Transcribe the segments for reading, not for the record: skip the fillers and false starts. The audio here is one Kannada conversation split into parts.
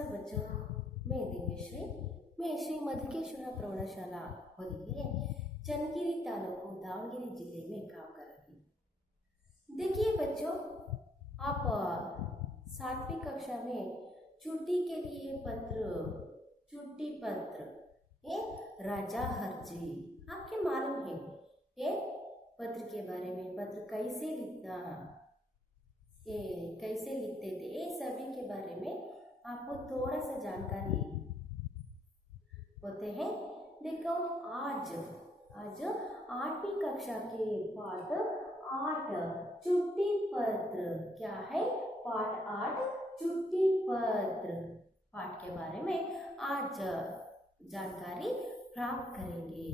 नमस्कार बच्चों, मैं दिव्यश्री। मैं श्री मधुकेश्वर प्रौढ़शाला ಹೊದಿಗೆರೆ चನ್ನगिरी तालुकु दावणಗೆರೆ जिले में काम कर रही हूँ। देखिए बच्चों, आप 7वीं कक्षा में छुट्टी के लिए छुट्टी पत्र ये रजा अर्जी आपके मालूम है। ये पत्र के बारे में, पत्र कैसे लिखना, ये कैसे लिखते थे, ये सभी के बारे में आपको थोड़ा सा जानकारी होते हैं। देखो, आज 8वीं कक्षा के पाठ 8 छुट्टी पत्र क्या है, पाठ 8 छुट्टी पत्र पाठ के बारे में आज जानकारी प्राप्त करेंगे।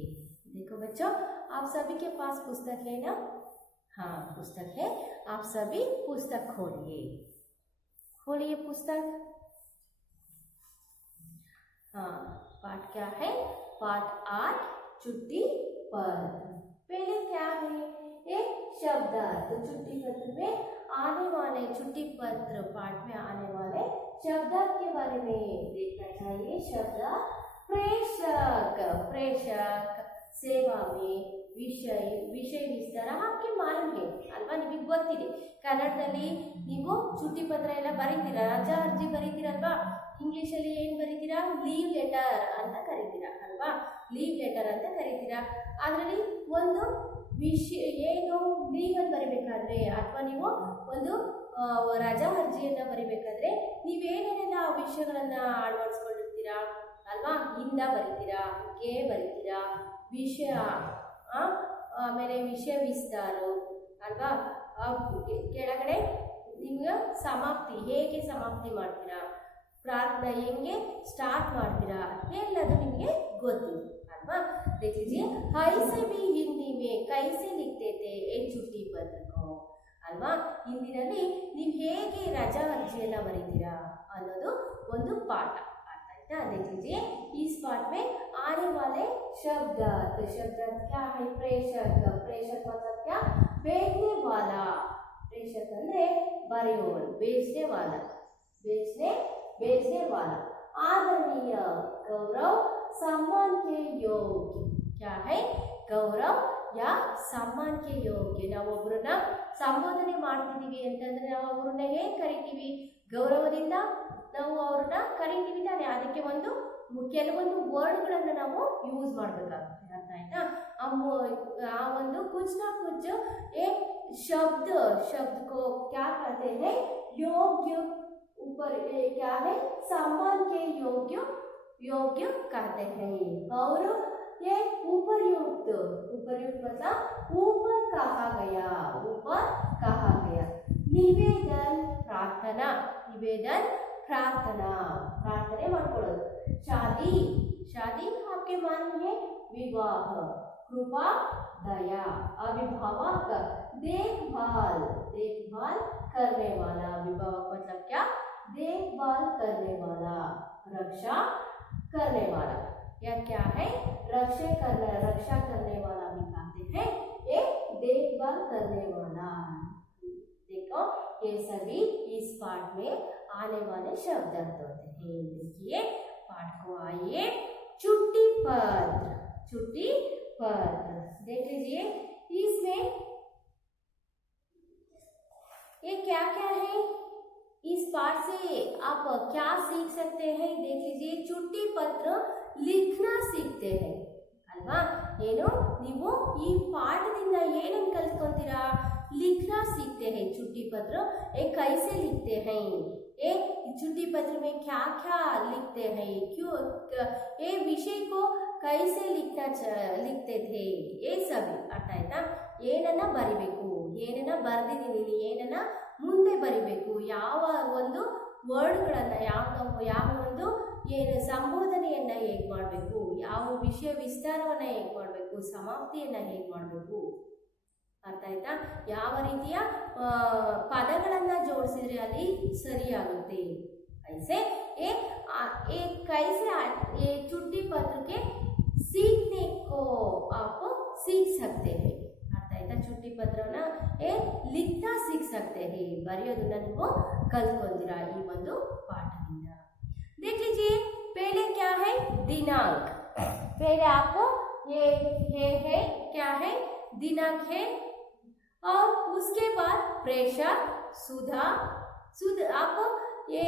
देखो बच्चों, आप सभी के पास पुस्तक है ना? हाँ, पुस्तक है। आप सभी पुस्तक खोलिए पुस्तक। हाँ, पाठ क्या है? पाठ 8 छुट्टी पत्र। पहले क्या है? एक शब्दार्थ। तो छुट्टी पत्र में आने वाले, छुट्टी पत्र पाठ में आने वाले शब्दार्थ के बारे में देखना चाहिए। शब्द प्रेषक सेवा में ವಿಷಯ ವಿಸ್ತಾರ आपके मालूम है ಅಲ್ವಾ? ನಿಮಗೆ ಗೊತ್ತಿದೆ, ಕನ್ನಡದಲ್ಲಿ ನೀವು छुट्टी ಪತ್ರ ಎಲ್ಲ ಬರೀತೀರಾ, ರಜಾ ಅರ್ಜಿ ಬರೀತೀರಲ್ವಾ? ಇಂಗ್ಲಿಷಲ್ಲಿ ಏನು ಬರೀತೀರಾ? ಲೀವ್ ಲೆಟರ್ ಅಂತ ಕರೀತೀರಾ ಅಲ್ವಾ? ಲೀವ್ ಲೆಟರ್ ಅಂತ ಕರೀತೀರಾ. ಅದರಲ್ಲಿ ಒಂದು ವಿಷಯ ಏನು ಲೀವ್ ಅನ್ನು ಬರೀಬೇಕಾದ್ರೆ ಅಥವಾ ನೀವು ಒಂದು ರಜಾ ಅರ್ಜಿಯನ್ನು ಬರೀಬೇಕಾದ್ರೆ ನೀವೇನೇನೆಲ್ಲ ವಿಷಯಗಳನ್ನು ಅಳವಡಿಸ್ಕೊಂಡಿರ್ತೀರಾ ಅಲ್ವಾ? ಇಂದ ಬರೀತೀರಾ, ಕೆ ಬರೀತೀರಾ, ವಿಷಯ, ಆಮೇಲೆ ವಿಷಯ ವಿಸ್ತಾರ ಅಲ್ವಾ? ಕೆಳಗಡೆ ನಿಮ್ಗೆ ಸಮಾಪ್ತಿ, ಹೇಗೆ ಸಮಾಪ್ತಿ ಮಾಡ್ತೀರಾ, ಪ್ರಾರ್ಥನೆ ಹೆಂಗೆ ಸ್ಟಾರ್ಟ್ ಮಾಡ್ತೀರಾ, ಎಲ್ಲದು ನಿಮಗೆ ಗೊತ್ತಿದೆ ಅಲ್ವಾ? देख लीजिए, ऐसे भी हिंदी में कैसे लिखते थे एक छुट्टी पत्र को ಅಲ್ವಾ? ಹಿಂದಿನಲ್ಲಿ ನೀವು ಹೇಗೆ ರಜಾ ಅರ್ಜಿಯನ್ನು ಬರೀತೀರಾ ಅನ್ನೋದು ಒಂದು ಪಾಠ. देख लीजिए, इस पाठ में आने वाले शब्द क्या है? प्रेषक मतलब क्या? भेजने वाला. प्रेषक ಅಂದ್ರೆ ಬರೆಯುವವರು, भेजने वाला. आदरणीय, गौरव, सम्मान के योग्य. क्या है? गौरव या सम्मान के योग्य. ನಾವು ಒಬ್ಬರನ್ನ ಸಂಬೋಧನೆ ಮಾಡ್ತಿದೀವಿ ಅಂತಂದ್ರೆ ನಾವು ಅವರನ್ನ ಹೇಗೆ ಕರಿತೀವಿ? ಗೌರವದಿಂದ ನಾವು ಅವ್ರನ್ನ ಕರಿತೀವಿ ತಾನೆ. ಅದಕ್ಕೆ ಕೆಲವೊಂದು ವರ್ಡ್ಗಳನ್ನು ನಾವು ಯೂಸ್ ಮಾಡಬೇಕಾಗುತ್ತೆ. ಅರ್ಥ ಆಯ್ತಾ? ಆ ಒಂದು कुछ ना कुछ एक शब्द को क्या कहते हैं? योग्य. ऊपर क्या है? सम्मान के योग्य कहते हैं. और ये उपयुक्त मतलब ऊपर कहा गया. निवेदन प्रार्थने ಮಾಡ್ಕೊಳ್ಳೋದು. शादी आपके मालूम है? विवाह. कृपा, दया. अभिभावक, देखभाल करने वाला. अभिभावक मतलब क्या? देखभाल करने वाला. रक्षा करने वाला. यह क्या है? रक्षा करने वाला भी कहते हैं. एक देखभाल करने वाला. देखो, ये सभी इस पाठ में आने वाले शब्द होते हैं. देखिए पाठ को, आइए. छुट्टी पत्र देख लीजिए. इसमें ये क्या क्या है? इस पाठ से आप क्या सीख सकते हैं? देख लीजिए, छुट्टी पत्र लिखना सीखते हैं ಅಲ್ವಾ? ಏನು ನೀವು ಈ ಪಾಠದಿಂದ ಏನನ್ನು ಕಲ್ತ್ಕೊಂತೀರಾ? लिखना सीखते हैं. छुट्टी पत्र एक कैसे लिखते हैं, एक छुट्टी पत्र में क्या क्या लिखते हैं, क्यों, ये विषय को कैसे लिखते थे, ये सभी ಅರ್ಥ ಆಯ್ತಾ? ಏನನ್ನ ಬರಿಬೇಕು, ಏನನ್ನ ಬರ್ದಿದ್ದೀನಿ, ಏನನ್ನ ಮುಂದೆ ಬರಿಬೇಕು, ಯಾವ ಒಂದು ವರ್ಡ್ಗಳನ್ನು, ಯಾವ ಒಂದು ಏನು ಸಂಬೋಧನೆಯನ್ನ ಹೇಗೆ ಮಾಡಬೇಕು, ಯಾವ ವಿಷಯ ವಿಸ್ತಾರವನ್ನು ಹೇಗೆ ಮಾಡಬೇಕು, ಸಮಾಪ್ತಿಯನ್ನು ಹೇಗೆ ಮಾಡಬೇಕು. ಅರ್ಥ ಆಯ್ತಾ? ಯಾವ ರೀತಿಯ ಪದಗಳನ್ನು ಜೋಡಿಸಿದ್ರೆ ಅಲ್ಲಿ ಸರಿಯಾಗುತ್ತೆ. ऐसे कैसे ये छुट्टी पत्र के सीखने को आप सीख सकते हैं. ಅರ್ಥ ಆಯ್ತಾ? छुट्टी ಪತ್ರನ लिखना सीख सकते हैं. ಬರೆಯೋದನ್ನ ನೀವು ಕಲ್ತ್ಕೊಂತೀರಾ ಈ ಒಂದು ಪಾಠದಿಂದ. देख लीजिए पहले क्या है दिनांक, पहले आपको ये है क्या है दिनांक है, और उसके बाद प्रेषक सुधा आप ये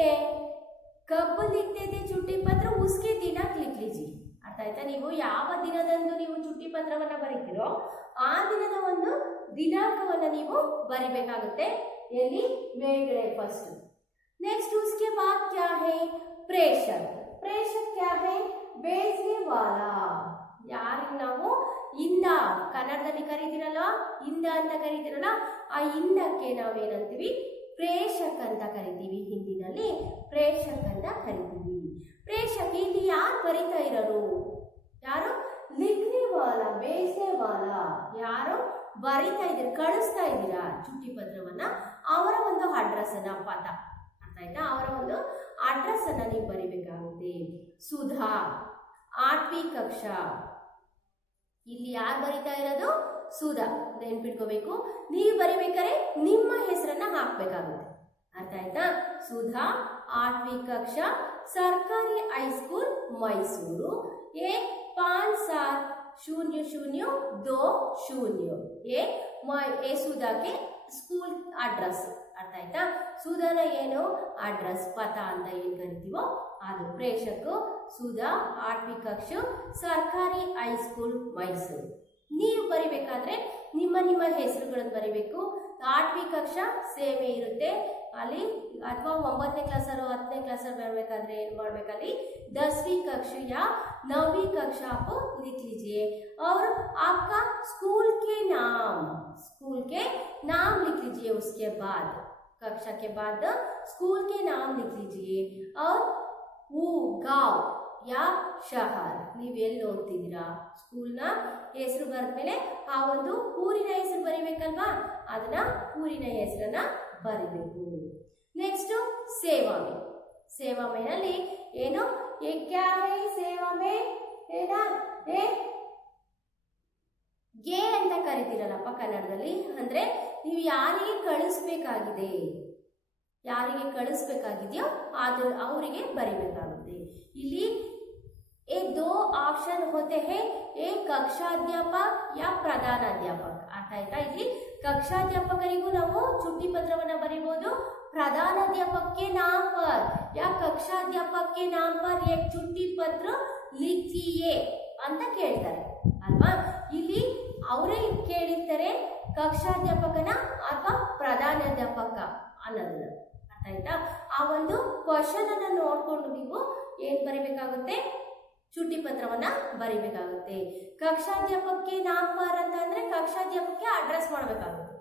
कब लिखते थे चुट्टी पत्र उसके दिनांक लिख लीजिए. ಅರ್ಥ ಆಯ್ತಾ? ನೀವು ಯಾವ ದಿನದಂದು ನೀವು ಚುಟ್ಟಿ ಪತ್ರವನ್ನ ಬರೀತೀರೋ ಆ ದಿನದ ಒಂದು ದಿನಾಂಕವನ್ನ ನೀವು ಬರಿಬೇಕಾಗುತ್ತೆ. ಎಲ್ಲಿ ಮೇಲ್ಗಡೆ ಫಸ್ಟ್. नेक्स्ट उसके बाद क्या है प्रेषक. प्रेषक क्या है भेजने वाला. ಯಾರಿಗೆ ನಾವು ಇಂದ ಕನ್ನಡದಲ್ಲಿ ಕರೀತಿರಲ್ಲ ಇಂದ ಅಂತ ಕರೀತಿರಲ್ಲ, ಆ ಇಂದಕ್ಕೆ ನಾವೇನಂತೀವಿ ಪ್ರೇಷಕ್ ಅಂತ ಕರಿತೀವಿ. ಹಿಂದಿನಲ್ಲಿ ಪ್ರೇಷಕ್ ಅಂತ ಕರಿತೀವಿ. ಪ್ರೇಷಕ್ ಇಲ್ಲಿ ಯಾರು ಬರಿತಾ ಇರೋರು, ಯಾರು ಲಿಖನೆ ವಾಲ ಬೇಸನೆ ವಾಲ, ಯಾರು ಬರಿತಾ ಇದ್ದೀರಾ ಕಳಿಸ್ತಾ ಇದ್ದೀರಾ ಚುಟ್ಟಿ ಪತ್ರವನ್ನ, ಅವರ ಒಂದು ಅಡ್ರೆಸ್ ಅನ್ನ ಪದ ಅರ್ಥ ಆಯ್ತಾ, ಅವರ ಒಂದು ಅಡ್ರೆಸ್ ಅನ್ನ ನೀವು ಬರಿಬೇಕಾಗುತ್ತೆ. ಸುಧಾ 8वीं ಕಕ್ಷಾ, ಇಲ್ಲಿ ಯಾರು ಬರಿತಾ ಇರೋದು ಸುಧಾ ನೆನ್ಪಿಟ್ಕೋಬೇಕು. ನೀವು ಬರಿಬೇಕಾದ್ರೆ ನಿಮ್ಮ ಹೆಸರನ್ನ ಹಾಕ್ಬೇಕಾಗುತ್ತೆ. ಅರ್ಥ ಆಯ್ತಾ? ಸುಧಾ 8वीं ಕಕ್ಷಾ ಸರ್ಕಾರಿ ಹೈಸ್ಕೂಲ್ ಮೈಸೂರು ए 570020 ये सुधा के स्कूल अड्रेस. अर्थ आयता? सुधाನ ಏನು ಅಡ್ರೆಸ್ ಪತ ಅಂತ ಏನು ಕರಿತೀವೋ ಅದು. ಪ್ರೇಷಕ ಸುಧಾ 8वीं ಕಕ್ಷಾ ಸರ್ಕಾರಿ ಹೈಸ್ಕೂಲ್ ಮೈಸೂರು. ನೀವು ಬರಿಬೇಕಾದ್ರೆ ನಿಮ್ಮ ಹೆಸರುಗಳನ್ನು ಬರಿಬೇಕು. 8वीं ಕಕ್ಷಾ ಸೇಮೇ ಇರುತ್ತೆ ಅಲ್ಲಿ, ಅಥವಾ 9ನೇ ಕ್ಲಾಸರು 10ನೇ ಕ್ಲಾಸರು ಬರಬೇಕಾದ್ರೆ ಏನು ಮಾಡಬೇಕಲ್ಲಿ 10वीं कक्षा या 9वीं कक्षा आप लिख लीजिए. और आपका स्कूल के नाम लिख लीजिए. उसके बाद कक्षा के बाद स्कूल के नाम लिख लीजिए. और वो गांव या शहर ನೀವು ಎಲ್ಲಿ ಓದ್ತಿದ್ದೀರಾ ಸ್ಕೂಲ್ನ ಹೆಸರು ಬರೆದ್ಮೇಲೆ ಆ ಒಂದು ಊರಿನ ಹೆಸರು ಬರಿಬೇಕಲ್ವಾ, ಅದನ್ನ ಊರಿನ ಹೆಸರನ್ನ ಬರಿಬೇಕು. ನೆಕ್ಸ್ಟ್ ಸೇವಾ ಮೇ. ಸೇವಾ ಮೇನಲ್ಲಿ ಏನು ये क्या है सेवा में है ना ए ಗೆ ಅಂತ ಕರೀತಿರಲ್ಲಪ್ಪ ಕನ್ನಡದಲ್ಲಿ. ಅಂದ್ರೆ ನೀವು ಯಾರಿಗೆ ಕಳಿಸ್ಬೇಕಾಗಿದೆಯೋ ಅದು ಅವರಿಗೆ ಬರಿಬೇಕಾಗುತ್ತೆ. ಇಲ್ಲಿ ये 2 ऑप्शन होते हैं, एक कक्षाध्यापक या प्रधानाध्यापक. ಅರ್ಥ ಆಯ್ತಾ? ಇಲ್ಲಿ ಕಕ್ಷಾಧ್ಯಾಪಕರಿಗೂ ನಾವು ಚುಟ್ಟಿ ಪತ್ರವನ್ನ ಬರೀಬಹುದು. प्रधानाध्यापक के नाम पर या कक्षाध्यापक के नाम पर एक ಚುಟ್ಟಿ ಪತ್ರ लिखिए ಅಂತ ಕೇಳ್ತಾರೆ ಅಲ್ವಾ. ಇಲ್ಲಿ ಅವರೇ ಕೇಳಿರ್ತಾರೆ ಕಕ್ಷಾಧ್ಯಾಪಕನ ಅಥವಾ ಪ್ರಧಾನಾಧ್ಯಾಪಕ ಅನ್ನೋದನ್ನ. ಅರ್ಥ ಆಯ್ತಾ? ಆ ಒಂದು ಕ್ವಶನ್ ಅನ್ನ ನೋಡ್ಕೊಂಡು ನೀವು ಏನ್ ಬರಿಬೇಕಾಗುತ್ತೆ ಚುಟ್ಟಿ ಪತ್ರವನ್ನ ಬರಿಬೇಕಾಗುತ್ತೆ. ಕಕ್ಷಾಧ್ಯಾಪಕಕ್ಕೆ ನಾಮ ಪರ್ ಅಂತ ಅಂದ್ರೆ ಕಕ್ಷಾಧ್ಯಾಪಕಕ್ಕೆ ಅಡ್ರೆಸ್ ಮಾಡಬೇಕಾಗುತ್ತೆ.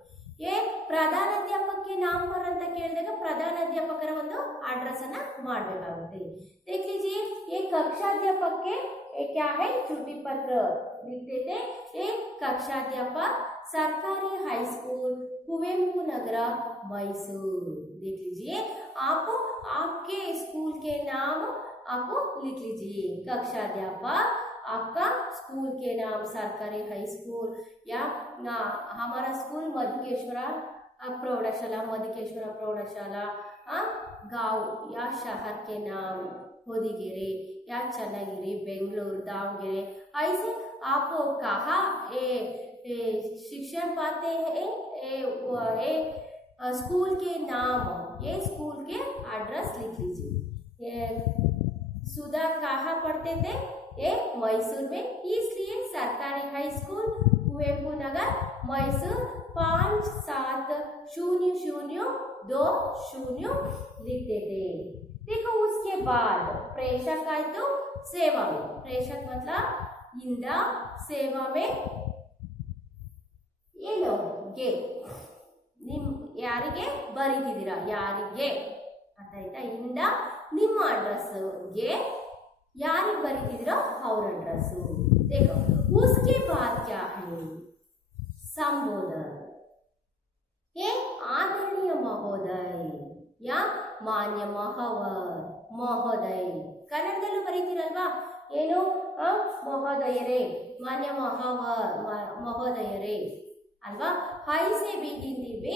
ಏ ಪ್ರಧಾನಾಧ್ಯಾಪಕಕ್ಕೆ ನಾಮ ಪರ್ ಅಂತ ಕೇಳಿದಾಗ ಪ್ರಧಾನಾಧ್ಯಾಪಕರ ಒಂದು ಅಡ್ರೆಸ್ ಅನ್ನ ಮಾಡಬೇಕಾಗುತ್ತೆ. देख लीजिए ये कक्षाध्यापक के क्या है छुट्टी पत्र लिख देते. एक कक्षाध्यापक सरकारी हाई स्कूल कुवेंपु नगर मैसूर. देख लीजिए आप आपके स्कूल के नाम आप लिख लीजिए. कक्षाध्यापक आपका स्कूल के नाम सरकारी हाई स्कूल या हमारा स्कूल मधुकेश्वरा प्रौढ़शाला गांव या शहर के नाम होदिगेरे या चन्नगिरी बेंगलुरु दावणगेरे. ऐसे आप कहाँ शिक्षण पाते हैं स्कूल के नाम, ये स्कूल के एड्रेस लिख लीजिए. सुधा कहाँ पढ़ते थे? ये मैसूर में, इसलिए सरकारी हाई स्कूल कुवेंपु नगर मैसूर 570020 लिखते थे. देखो उसके बाद प्रेषक आए तो सेवा में. प्रेषक मतलब इंद, सेवा में ಏನು ಗೆ ನಿಮ್ ಯಾರಿಗೆ ಬರೀತಿದ್ದೀರಾ ಯಾರಿಗೆ ಅರ್ಥ ಆಯ್ತಾ? ಇಂದ ನಿಮ್ಮ ಅಡ್ರೆಸ್ ಗೆ ಯಾರಿಗೆ ಬರೀತಿದ್ದೀರೋ ಅವ್ರ ಅಡ್ರೆಸ್. देखो उसके बाद क्या है संबोधन. ये आदरणीय महोदय या मान्य महोदय ಕನ್ನಡದಲ್ಲೂ ಬರೀತೀರಲ್ವಾ ಏನು ಮಹೋದಯರೇ ಮಾನ್ಯ ಮಹೋದಯರೇ ಅಲ್ವಾ. ಐಸೆ ಬಿ ಹಿಂದಿ ಮೇ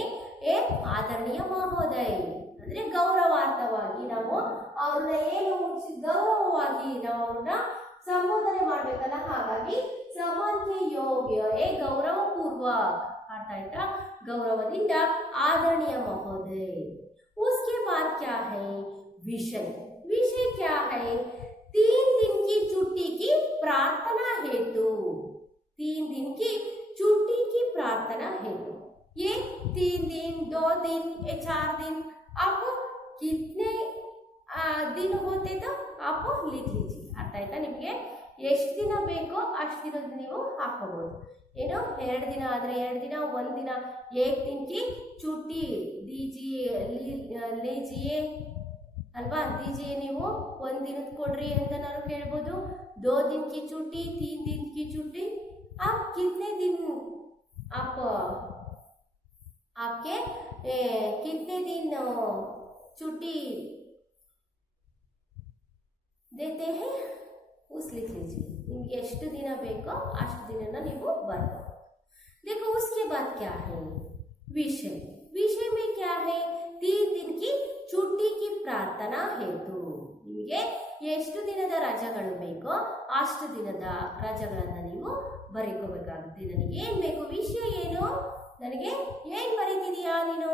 ಏ ಆದರಣೀಯ ಮಹೋದಯ ಅಂದ್ರೆ ಗೌರವಾರ್ಥವಾಗಿ ನಾವು ಅವ್ರನ್ನ ಏನು ಗೌರವವಾಗಿ ನಾವು ಅವ್ರನ್ನ ಸಂಬೋಧನೆ ಮಾಡ್ಬೇಕಲ್ಲ, ಹಾಗಾಗಿ ಸಮಾನ್ಕೆ ಯೋಗ್ಯ ಗೌರವ ಪೂರ್ವಕ, ಅರ್ಥ ಆಯ್ತಾ, ಗೌರವದಿಂದ ಆದರಣೀಯ ಮಹೋದಯ. उसके बाद क्या है विषय. विषय क्या है? 3 दिन की छुट्टी की प्रार्थना हेतु. 3 दिन की छुट्टी की प्रार्थना हेतु. ये 3 दिन 2 दिन ये 4 दिन आप कितने दिन होते तो आप लिख लीजिए. ಅರ್ಥ ಆಯ್ತಾ ನಿಮಗೆ? ಎಷ್ಟು ದಿನ ಬೇಕೋ ಅಷ್ಟು ದಿನದ ನೀವು ಹಾಕೋಬಹುದು. ಏನು 2 ದಿನ ಆದರೆ 2 ದಿನ, 1 ದಿನ, 1 दिन की छुट्टी लीजिए ಅಲ್ವಾ, दीजिए ನೀವು 1 ದಿನದ ಕೊಡ್ರಿ ಅಂತ ನಾನು ಕೇಳ್ಬೋದು. 2 दिन की छुट्टी, 3 दिन की छुट्टी, आप कितने दिन आप आपके कितने दिन छुट्टी देते हैं उस लिख लीजिए. ನಿಮಗೆ ಎಷ್ಟು ದಿನ ಬೇಕೋ ಅಷ್ಟು ದಿನನ ನೀವು ಬರ್ಬೋದು. देखो उसके बाद क्या है विषय. विषय में क्या है? 3 दिन की छुट्टी की प्रार्थना हेतु. ನಿಮಗೆ ಎಷ್ಟು ದಿನದ ರಜೆಗಳು ಬೇಕೋ ಅಷ್ಟು ದಿನದ ರಜೆಗಳನ್ನ ನೀವು ಬರೀಕೋಬೇಕಾಗುತ್ತೆ. ನನಗೆ ಏನು ಬೇಕು? ವಿಷಯ ಏನು? ನನಗೆ ಏನು ಬರೀತಿದೀಯಾ ನೀನು?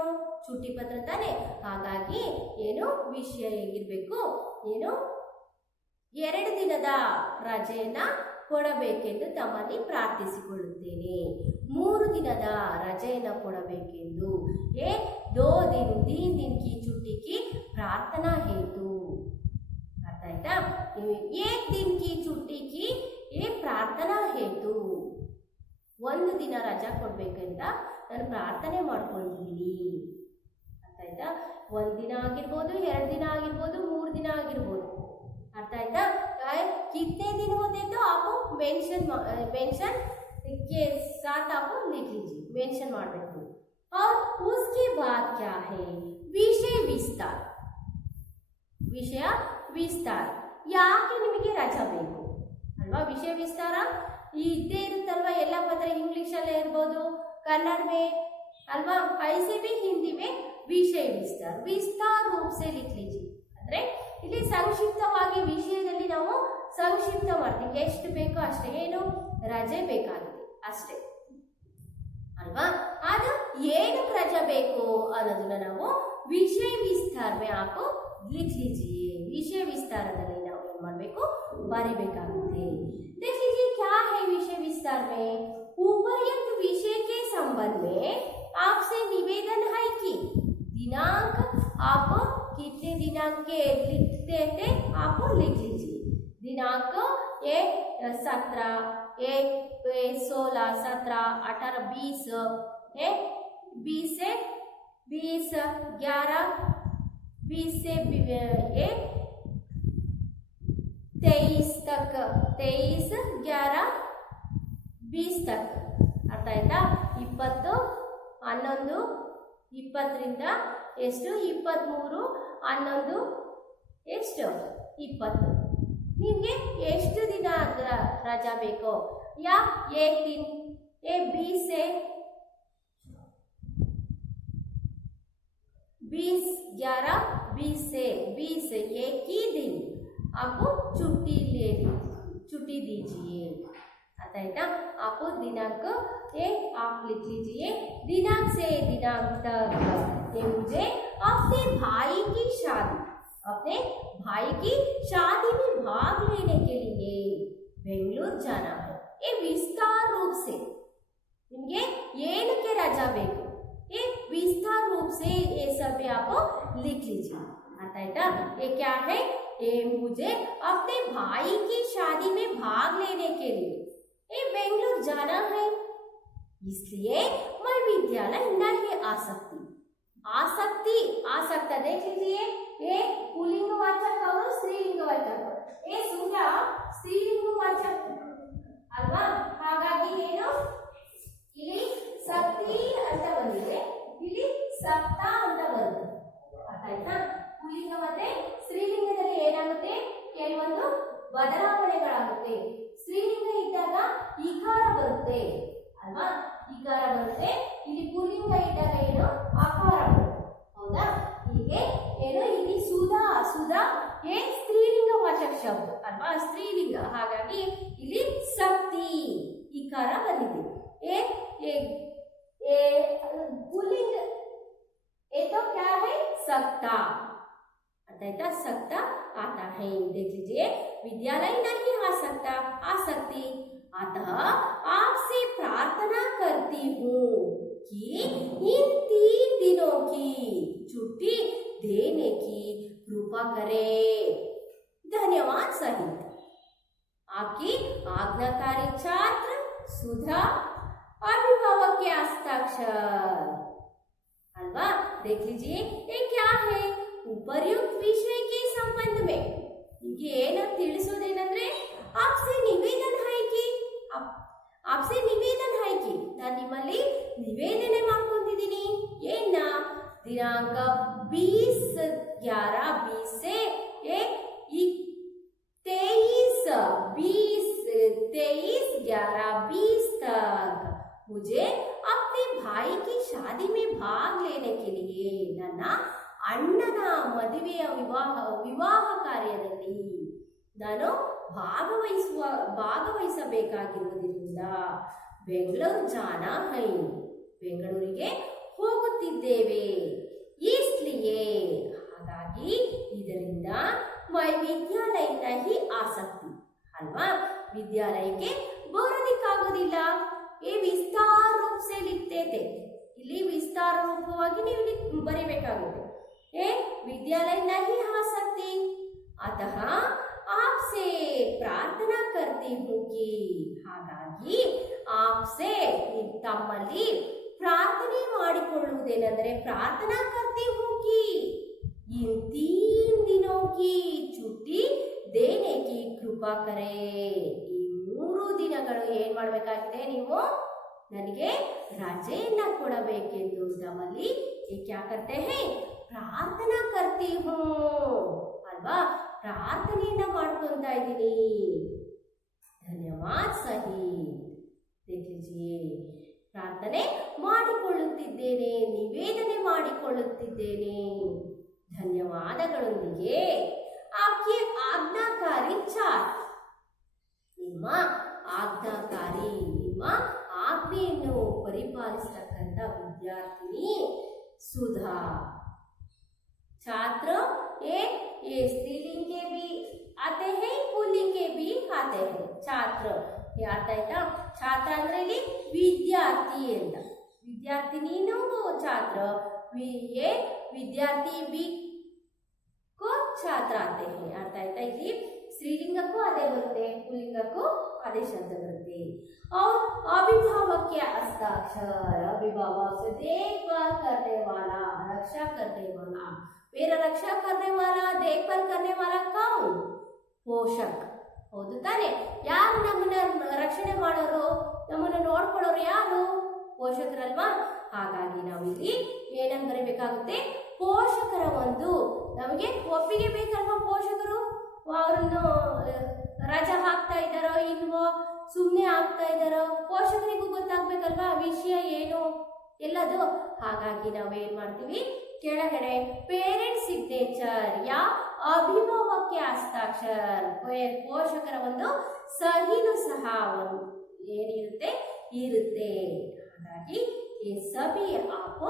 ಚುಟ್ಟಿ ಪತ್ರ ತಾನೆ. ಹಾಗಾಗಿ ಏನು ವಿಷಯ ಹೇಗಿರ್ಬೇಕು? ಏನು 2 ದಿನದ ರಜೆಯನ್ನ ಕೊಡಬೇಕೆಂದು ತಮ್ಮಲ್ಲಿ ಪ್ರಾರ್ಥಿಸಿಕೊಳ್ಳುತ್ತೇನೆ. 3 ದಿನದ ರಜೆಯನ್ನು ಕೊಡಬೇಕೆಂದು 2 दिन 3 दिन की छुट्टी की प्रार्थना हेतु. ಅರ್ಥ ಆಯ್ತಾ? 1 दिन की छुट्टी की ಪ್ರಾರ್ಥನಾ ಹೇತು. 1 ದಿನ ರಜಾ ಕೊಡ್ಬೇಕಂತ ನಾನು ಪ್ರಾರ್ಥನೆ ಮಾಡ್ಕೊಂಡಿದ್ದೀನಿ. ಅರ್ಥ ಆಯ್ತಾ? 1 ದಿನ ಆಗಿರ್ಬೋದು, 2 ದಿನ ಆಗಿರ್ಬೋದು, 3 ದಿನ ಆಗಿರ್ಬೋದು. अर्थ आयता? कितने दिन होते तो आप मेंशन के साथ आप लिख लीजिए, मेंशन ಮಾಡಬೇಕು. और उसके बाद क्या है विषय विस्तार. विषय विस्तार ಯಾಕೆ ನಿಮಗೆ ರಜಾ ಬೇಕು ಅಲ್ವಾ? ವಿಷಯ ವಿಸ್ತಾರ ಇದ್ದೇ ಇರುತ್ತಲ್ವಾ? ಎಲ್ಲ ಪತ್ರ ಇಂಗ್ಲಿಷ್ ಅಲ್ಲೇ ಇರಬಹುದು, कन्नड़ में अल्वा, ऐसे भी हिंदी में विषय विस्तार विस्तार रूप से लिख लीजिए. ಅಂದ್ರೆ ಇಲ್ಲಿ ಸಂಕ್ಷಿಪ್ತವಾಗಿ ವಿಷಯದಲ್ಲಿ ನಾವು ಸಂಕ್ಷಿಪ್ತ ಮಾಡ್ತೀವಿ. ಎಷ್ಟು ಬೇಕೋ ಅಷ್ಟೇ, ಏನು ರಜೆ ಬೇಕಾಗಿದೆ ಅಷ್ಟೇ ಅಲ್ವಾ? ಅದು ಏನಕ್ಕೆ ರಜೆ ಬೇಕು ಅನ್ನೋದನ್ನ ನಾವು ವಿಷಯ ವಿಸ್ತಾರ में आप लिख लीजिए. विषय विस्तारದಲ್ಲಿ ನಾವು ಏನು ಮಾಡಬೇಕು? ಬರಿಬೇಕಾಗುತ್ತೆ. देख लीजिए क्या है विषय विस्तार में. उपर्युक्त विषय के संबंध में आपसे निवेदन है कि दिनांक आप कितने दिनांक के लिखते थे आप लिख लीजिए. दिनांक 17, 16, 17, 18, 20, 20 से 20, 11, 20 से 23 तक, 23, 11, 20 तक. ಅರ್ಥ ಆಯ್ತಾ? 20, 11, 20ರಿಂದ ಎಷ್ಟು? 23, 11 ಎಷ್ಟು? 20. ನಿಮಗೆ ಎಷ್ಟು ದಿನ ರಜಾ ಬೇಕೋ? या 1 दिन, 20 से 20, 11, 20 से 20, एक ही दिन आपको छुट्टी दीजिए. आता है ना? आपको दिनांक आप लिख लीजिए. दिनांक से दिनांक तक ये मुझे अपने भाई की शादी में भाग लेने के लिए बेंगलुरु जाना है. ये विस्तार रूप से निಮಗೆ ಏನಕ್ಕೆ रजा ಬೇಕು? ये विस्तार रूप से ये सब आप लिख लीजिए. आता है ना? ये क्या है? ये मुझे अपने भाई की शादी में भाग लेने के लिए ये बेंगलुरु जाना है, इसलिए मैं विद्यालय नहीं आ सकती. आ सकता देख लीजिए. ये पुल्लिंगवाचक और स्त्रीलिंगवाचक. ये सूत्र स्त्रीलिंगवाचक ಅಲ್ವಾ? ಹಾಗಾಗಿ ಏನು ಇಲ್ಲಿ ಸಕ್ತಿ ಅಂತ ಬಂದಿದೆ, ಇಲ್ಲಿ ಸಕ್ತ ಅಂತ ಬಂದಿದೆ. ಅರ್ಥ ಆಯ್ತಾ? ಪುಲ್ಲಿಂಗ ಮತ್ತೆ ಸ್ತ್ರೀಲಿಂಗದಲ್ಲಿ ಏನಾಗುತ್ತೆ? ಕೆಲವೊಂದು ಬದಲಾವಣೆಗಳಾಗುತ್ತೆ. ಸ್ತ್ರೀಲಿಂಗ ಇದ್ದಾಗ ಇಕಾರ ಬರುತ್ತೆ ಅಲ್ವಾ? ಇಕಾರ ಬರುತ್ತೆ. ಇಲ್ಲಿ ಪುಲ್ಲಿಂಗ ಇದ್ದಾಗ ಏನು? ಆಕಾರ ಬರುತ್ತೆ. ಹೌದಾ? ಹೀಗೆ ಏನು ಇಲ್ಲಿ ಸುಧಾ पुल्लिंग ये तो क्या है सकता, अतः सकता आता है। देख लीजिए विद्यालय नहीं आ सकता, आ सकती, अतः आपसे प्रार्थना करती हूँ कि इन 3 दिनों की छुट्टी देने की कृपा करें। धन्यवाद सहित आपकी आज्ञाकारी छात्र सुधा, अभिभावक के हस्ताक्षर। अल्वा देख लीजिए ये क्या है, उपर्युक्त विषय के संबंध में ಹೀಗೆ ಏನು ತಿಳಿಸೋದೇನಂದ್ರೆ आपसे निवेदन है कि आपसे निवेदन है कि ನಾನು ನಿಮ್ಮಲ್ಲಿ ನಿವೇದನೆ ಮಾಡ್ಕೊಂತಿದ್ದೀನಿ ಏನ ದಿನಾಂಕ 20/11/20 से 23/11/20 तक मुझे अपने भाई की शादी में भाग लेने के लिए ನನ್ನ ಅಣ್ಣನ ಮದುವೆಯ ವಿವಾಹ ಕಾರ್ಯದಲ್ಲಿ ನಾನು ಭಾಗವಹಿಸಬೇಕಾಗಿರುವುದರಿಂದ ಬೆಂಗಳೂರು ಜಾನಾ ಹೈ, ಬೆಂಗಳೂರಿಗೆ ಹೋಗುತ್ತಿದ್ದೇವೆ, इसलिए ಹಾಗಾಗಿ ಇದರಿಂದ ಮೈ ವಿದ್ಯಾಲಯ ನಹಿ ಆಸಕ್ತಿ ಅಲ್ವಾ, ವಿದ್ಯಾಲಯಕ್ಕೆ ಬರೋದಕ್ಕಾಗೋದಿಲ್ಲ। ये विस्तार रूप से लिखते थे, ಇಲ್ಲಿ ವಿಸ್ತಾರ ರೂಪವಾಗಿ ನೀವು ಬರೀಬೇಕಾಗುತ್ತೆ। ये विद्यालय नहीं आ सकती, अतः आपसे प्रार्थना करती हूँ कि ಹಾಗಾಗಿ आपसे ತಮ್ಮಲ್ಲಿ ಪ್ರಾರ್ಥನೆ ಮಾಡಿಕೊಳ್ಳುವುದೇನೆಂದರೆ ಪ್ರಾರ್ಥನಾ करती हूँ कि इन 3 दिनों की छुट्टी देने की कृपा करें। ಈ 3 ದಿನಗಳು ಏನು ಮಾಡಬೇಕಾಗಿದೆ, ನೀವು ನನಗೆ ರಜೆಯನ್ನ ಕೊಡಬೇಕೆಂದು ತಮ್ಮಲ್ಲಿ क्या करते हैं ಪ್ರಾರ್ಥನಾ करती हूँ ಅಲ್ವಾ, ಪ್ರಾರ್ಥನೆಯನ್ನ ಮಾಡ್ಕೊಂತಾ ಇದ್ದೀನಿ। ಧನ್ಯವಾದ ಸಹಿ देख लीजिए ಪ್ರಾರ್ಥನೆ ಮಾಡಿಕೊಳ್ಳುತ್ತಿದ್ದೇನೆ, ನಿವೇದನೆ ಮಾಡಿಕೊಳ್ಳುತ್ತಿದ್ದೇನೆ, ಧನ್ಯವಾದಗಳೊಂದಿಗೆ आपकी आज्ञाकारी छात्र, ನಿಮ್ಮ ಆಜ್ಞಾಕಾರಿ, ನಿಮ್ಮ ಆಜ್ಞೆಯನ್ನು ಪರಿಪಾಲಿಸತಕ್ಕಂಥ ವಿದ್ಯಾರ್ಥಿನಿ सुधा। छात्र ये स्त्रीलिंग के भी आते हैं, पुल्लिंग के भी आते हैं। छात्र ये आता है ना, छात्र ಅಂದ್ರೆ ಇಲ್ಲಿ ವಿದ್ಯಾರ್ಥಿ ಅಂತ, ವಿದ್ಯಾರ್ಥಿನಿನೂ छात्र, ये विद्यार्थी भी को छात्र आते हैं। अर्थ ಆಯ್ತಾ, ಇಲ್ಲಿ ಸ್ತ್ರೀಲಿಂಗಕ್ಕೂ ಅದೇ ಬರುತ್ತೆ, ಪುಲ್ಲಿಂಗಕ್ಕೂ ಅದೇ ಶಬ್ದ ಬರುತ್ತೆ। और अभिभावक के हस्ताक्षर, अभिभावक से देखभाल करने वाला, रक्षा करने वाला, मेरा रक्षा करने वाला, देखभाल करने वाला कौन? पोषक, ಹೌದು ತಾನೆ? ಯಾರು ನಮ್ಮನ್ನ ರಕ್ಷಣೆ ಮಾಡೋರು, ನಮ್ಮನ್ನ ನೋಡ್ಕೊಳ್ಳೋರು ಯಾರು? ಪೋಷಕರಲ್ವಾ? ಹಾಗಾಗಿ ನಾವು ಇಲ್ಲಿ ಏನನ್ನು ಬರೀಬೇಕಾಗುತ್ತೆ, ಪೋಷಕರ ಒಂದು ನಮಗೆ ಒಪ್ಪಿಗೆ ಬೇಕಲ್ವಾ, ಪೋಷಕರು ಅವರನ್ನು ರಜಾ ಹಾಕ್ತಾ ಇದ್ದಾರೋ ಇಲ್ವೋ, ಸುಮ್ಮನೆ ಆಗ್ತಾ ಇದ್ದಾರೋ, ಪೋಷಕರಿಗೂ ಗೊತ್ತಾಗ್ಬೇಕಲ್ವಾ ವಿಷಯ ಏನು ಎಲ್ಲದು। ಹಾಗಾಗಿ ನಾವೇನ್ ಮಾಡ್ತೀವಿ, ಕೆಳಗಡೆ ಪೇರೆಂಟ್ ಸಿಗ್ನೇಚರ್ ಯಾ ಅಭಿಭಾವಕ್ಕೆ ಹಸ್ತಾಕ್ಷರ, ಪೋಷಕರ ಒಂದು ಸಹಿನೂ ಸಹ ಒಂದು ಏನಿರುತ್ತೆ ಇರುತ್ತೆ। ಹಾಗಾಗಿ ಈ ಸಭಿ ಆಪ್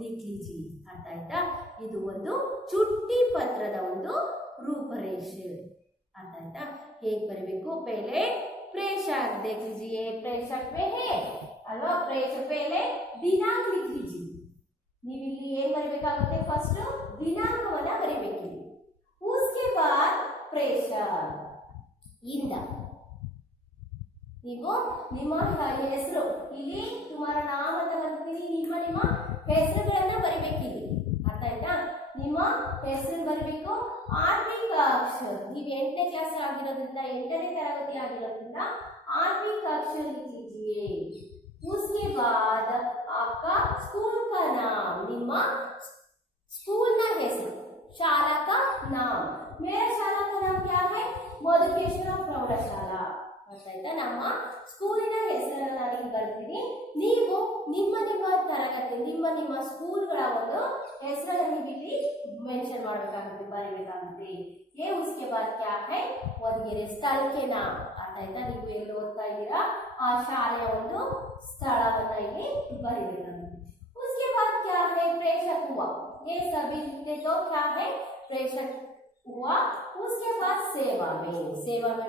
ಲಿಖ್ लीजिए, ಅರ್ಥ ಆಯ್ತಾ? ಇದು ಒಂದು ಚುಟ್ಟಿ ಪತ್ರದ ಒಂದು ರೂಪರೇಷೆ, ಅರ್ಥ ಆಯ್ತಾ? ಹೇಗೆ ಬರಬೇಕು, पहले प्रेषक देख लीजिए, प्रेषक में है अल्वा, प्रेषक पहले दिनांक लिख लीजिए। ನೀವು ಇಲ್ಲಿ ಏನು ಬರಬೇಕಾಗುತ್ತೆ, ಫಸ್ಟ್ ದಿನಾಂಕವನ್ನ ಬರೀಬೇಕು, उसके बाद प्रेषक ಇಂದ ನೀವು ನಿಮ್ಮ ಹೆಸರು, ಇಲ್ಲಿ तुम्हारा नाम ಅಂತ ಬರ್ತೀನಿ, ನಿಮ್ಮ ಹೆಸರುಗಳನ್ನ ಬರೀಬೇಕಿಲ್ಲಿ, ಅರ್ಥ ಆಯ್ತಾ? ನಿಮ್ಮ ಹೆಸರು ಬರಬೇಕು, 8ನೇ ಅಕ್ಷರ, ನೀವು 8ನೇ ಕ್ಲಾಸ್ ಆಗಿರೋದ್ರಿಂದ 8ನೇ ತರಗತಿ ಆಗಿರೋದ್ರಿಂದ 8वीं कक्षा लिख लीजिए। उसके बाद आपका स्कूल का नाम, ನಿಮ್ಮ स्कूल ना ಹೆಸರು, शाला का नाम, मेरा शाला का नाम क्या है, ಮಧುಕೇಶ್ವರ ಪ್ರೌಢಶಾಲಾ, ಅರ್ಥ ಆಯ್ತಾ? ನಮ್ಮ ಸ್ಕೂಲಿನ ಹೆಸರನ್ನು ನಾನು ಬರ್ತೀನಿ, ನೀವು ನಿಮ್ಮ ತರಗತಿ, ನಿಮ್ಮ ಸ್ಕೂಲ್ಗಳ ಒಂದು ಹೆಸರನ್ನು ಇಲ್ಲಿ मेंशन ಮಾಡಬೇಕಾಗುತ್ತೆ ಬರೀಬೇಕಾಗುತ್ತೆ ये उसके बाद क्या है ಒದಗಿರೆ ಸ್ಥಳ के नाम ಅರ್ಥ ಆಯ್ತಾ ನೀವು ಏನು ಓದ್ತಾ ಇದ್ದೀರಾ ಆ ಶಾಲೆಯ ಒಂದು ಸ್ಥಳವನ್ನ ಇಲ್ಲಿ ಬರೀಬೇಕಾಗುತ್ತೆ उसके बाद क्या है प्रेषक हुआ ये सभी लिखते तो क्या है प्रेषक हुआ उसके बाद सेवा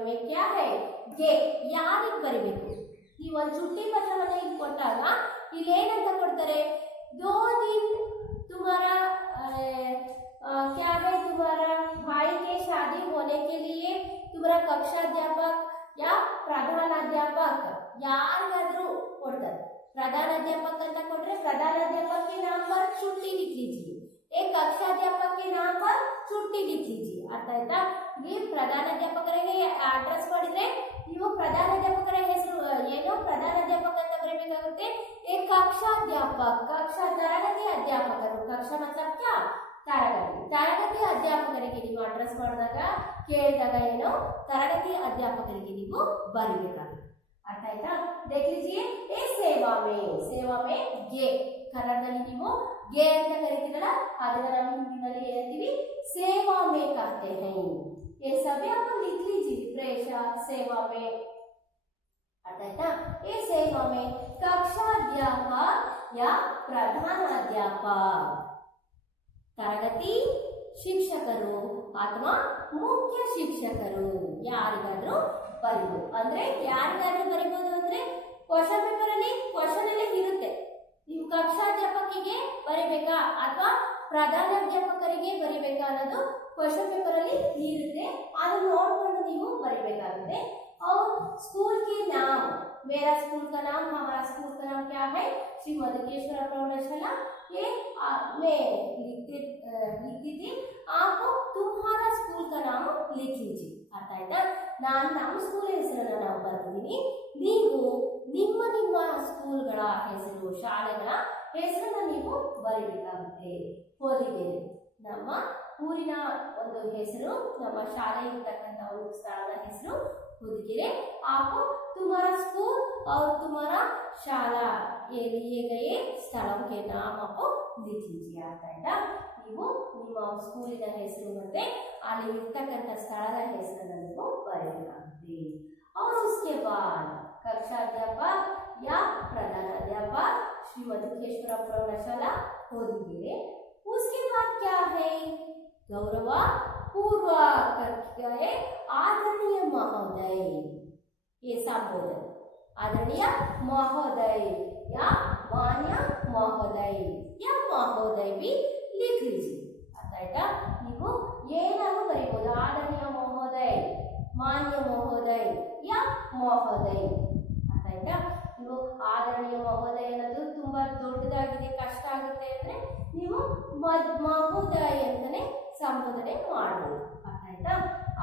में क्या है गे ಯಾರಿಗೆ ಬರಿಬೇಕು ಈ ಒಂದು ಚುಟ್ಟಿ ಪತ್ರವನ್ನ ಇಲ್ಲಿ ಕೊಟ್ಟಾಗ ಇಲ್ಲಿ ಏನಂತ ಕೊಡ್ತಾರೆ 2 दिन तुम्हारा क्या है तुम्हारा भाई के शादी होने के लिए तुम्हारा कक्षाध्यापक या प्रधानाध्यापक ಯಾರಿಗಾದ್ರೂ ಕೊಡ್ತಾರೆ प्रधानाध्यापक ಅಂತ ಕೊಟ್ರೆ प्रधानाध्यापक के नाम पर छुट्टी लिख लीजिए एक कक्षाध्यापक के नाम पर छुट्टी लिख लीजिए ಅರ್ಥ ಆಯ್ತಾ ಈ ಪ್ರಧಾನಾಧ್ಯಾಪಕರಿಗೆ ಅಡ್ರೆಸ್ ಮಾಡಿದ್ರೆ ನೀವು ಪ್ರಧಾನಾಧ್ಯಾಪಕರ ಹೆಸರು ಏನು ಪ್ರಧಾನಾಧ್ಯಾಪಕ ಅಂತ ಬರೀಬೇಕಾಗುತ್ತೆ एक कक्षाध्यापक कक्षा ತರಗತಿ ಅಧ್ಯಾಪಕರು कक्षा मतलब क्या ತರಗತಿ ಅಧ್ಯಾಪಕರಿಗೆ ನೀವು ಅಡ್ರೆಸ್ ಮಾಡಿದಾಗ ಕೇಳಿದಾಗ ಏನು ತರಗತಿ ಅಧ್ಯಾಪಕರಿಗೆ ನೀವು ಬರೀಬೇಕಾಗುತ್ತೆ ಅರ್ಥ ಆಯ್ತಾ देख लीजिए ए सेवा में गे ಕನ್ನಡದಲ್ಲಿ ನೀವು ಗೆ ಅಂತ ಕರೀತೀರಲ್ಲ ಅದನ್ನ ನಾವು ಹಿಂದಿನಲ್ಲಿ ಏನಂತೀವಿ सेवा में कहते हैं ये सभी आप लिख लीजिए प्रेषक सेवा में अर्थ आಯ್ತಾ ये सेवा में कक्षाध्यापक या प्रधानाध्यापक ತರಗತಿ ಶಿಕ್ಷಕರು ಅಥವಾ ಮುಖ್ಯ ಶಿಕ್ಷಕರು ಯಾರಿಗಾದ್ರೂ ಬರೀಬಹುದು ಅಂದ್ರೆ ಯಾರಿಗಾದ್ರೂ ಬರೀಬಹುದು ಅಂದ್ರೆ ಕ್ವಶನ್ ಪೇಪರ್ ಅಲ್ಲಿ ಕ್ವಶನ್ ಅಲ್ಲೇ ಇರುತ್ತೆ ನೀವು ಕಕ್ಷಾಧ್ಯಾಪಕಿಗೆ ಬರೀಬೇಕಾ ಅಥವಾ ಪ್ರಧಾನಾಧ್ಯಾಪಕರಿಗೆ ಬರೀಬೇಕಾ ಅನ್ನೋದು ಕ್ವಶನ್ ಪೇಪರ್ ಅಲ್ಲಿ ಇರುತ್ತೆ ಅದನ್ನು ನೋಡ್ಕೊಂಡು ನೀವು ಬರೀಬೇಕಾಗುತ್ತೆ और स्कूल के नाम मेरा स्कूल का नाम हमारा स्कूल का नाम क्या है श्री मधुकेश्वर प्रौढ़शाला ये मैं लिखती थी आप तुम्हारा स्कूल का नाम लिख लीजिए ಅರ್ಥ ಆಯ್ತಾ ನಾನು ನಮ್ಮ ಸ್ಕೂಲ್ ಹೆಸರನ್ನ ನಾವು ಬರ್ತಿದ್ದೀನಿ ನೀವು ನಿಮ್ಮ ನಿಮ್ಮ ಸ್ಕೂಲ್ಗಳ ಹೆಸರು ಶಾಲೆಗಳ ಹೆಸರನ್ನ ನೀವು ಬರೀಬೇಕಾಗುತ್ತೆ ಓದಿದ್ದೇನೆ ನಮ್ಮ ಊರಿನ ಒಂದು ಹೆಸರು ನಮ್ಮ ಶಾಲೆ ಇರತಕ್ಕಂಥ ಒಂದು ಸ್ಥಳದ ಹೆಸರು ओदगिरे आप तुम्हारा स्कूल और तुम्हारा शाला ये लिए गए ಸ್ಥಳಂ के नाम आप लिख लीजिए आता है ನೀವು ನಿಮ್ಮ ಸ್ಕೂಲಿನ ಹೆಸರು ಮತ್ತೆ ಅಲ್ಲಿ ಇರತಕ್ಕಂತ ಸ್ಥಳದ ಹೆಸರನ್ನ ನೀವು ಬರೆಯಬೇಕಾಗುತ್ತೆ और उसके बाद कक्षाध्यापक या प्रधानाध्यापक श्री मधुकेश्वर प्रौढ़शाला ओदगिरे उसके बाद क्या है गौरव पूर्वक गए आदरणीय महोदय ये संबोधन आदरणीय महोदय या मान्य महोदय या महोदय भी लिख लीजिए अर्थ आಯ್ತಾ ನೀವು ಏನಾದರೂ ಬರೀಬಹುದು ಆದರಣೀಯ ಮಹೋದಯ ಮಾನ್ಯ ಮಹೋದಯ या ಮಹೋದಯ ಅರ್ಥ ಆಯ್ತಾ ನೀವು ಆದರಣೀಯ ಮಹೋದಯ ಅನ್ನೋದು ತುಂಬಾ ದೊಡ್ಡದಾಗಿದೆ ಕಷ್ಟ ಆಗುತ್ತೆ ಅಂದ್ರೆ ನೀವು ಮಹೋದಯ ಅಂತಾನೆ संबोधन ಮಾಡಬಹುದು ಅರ್ಥ ಆಯ್ತಾ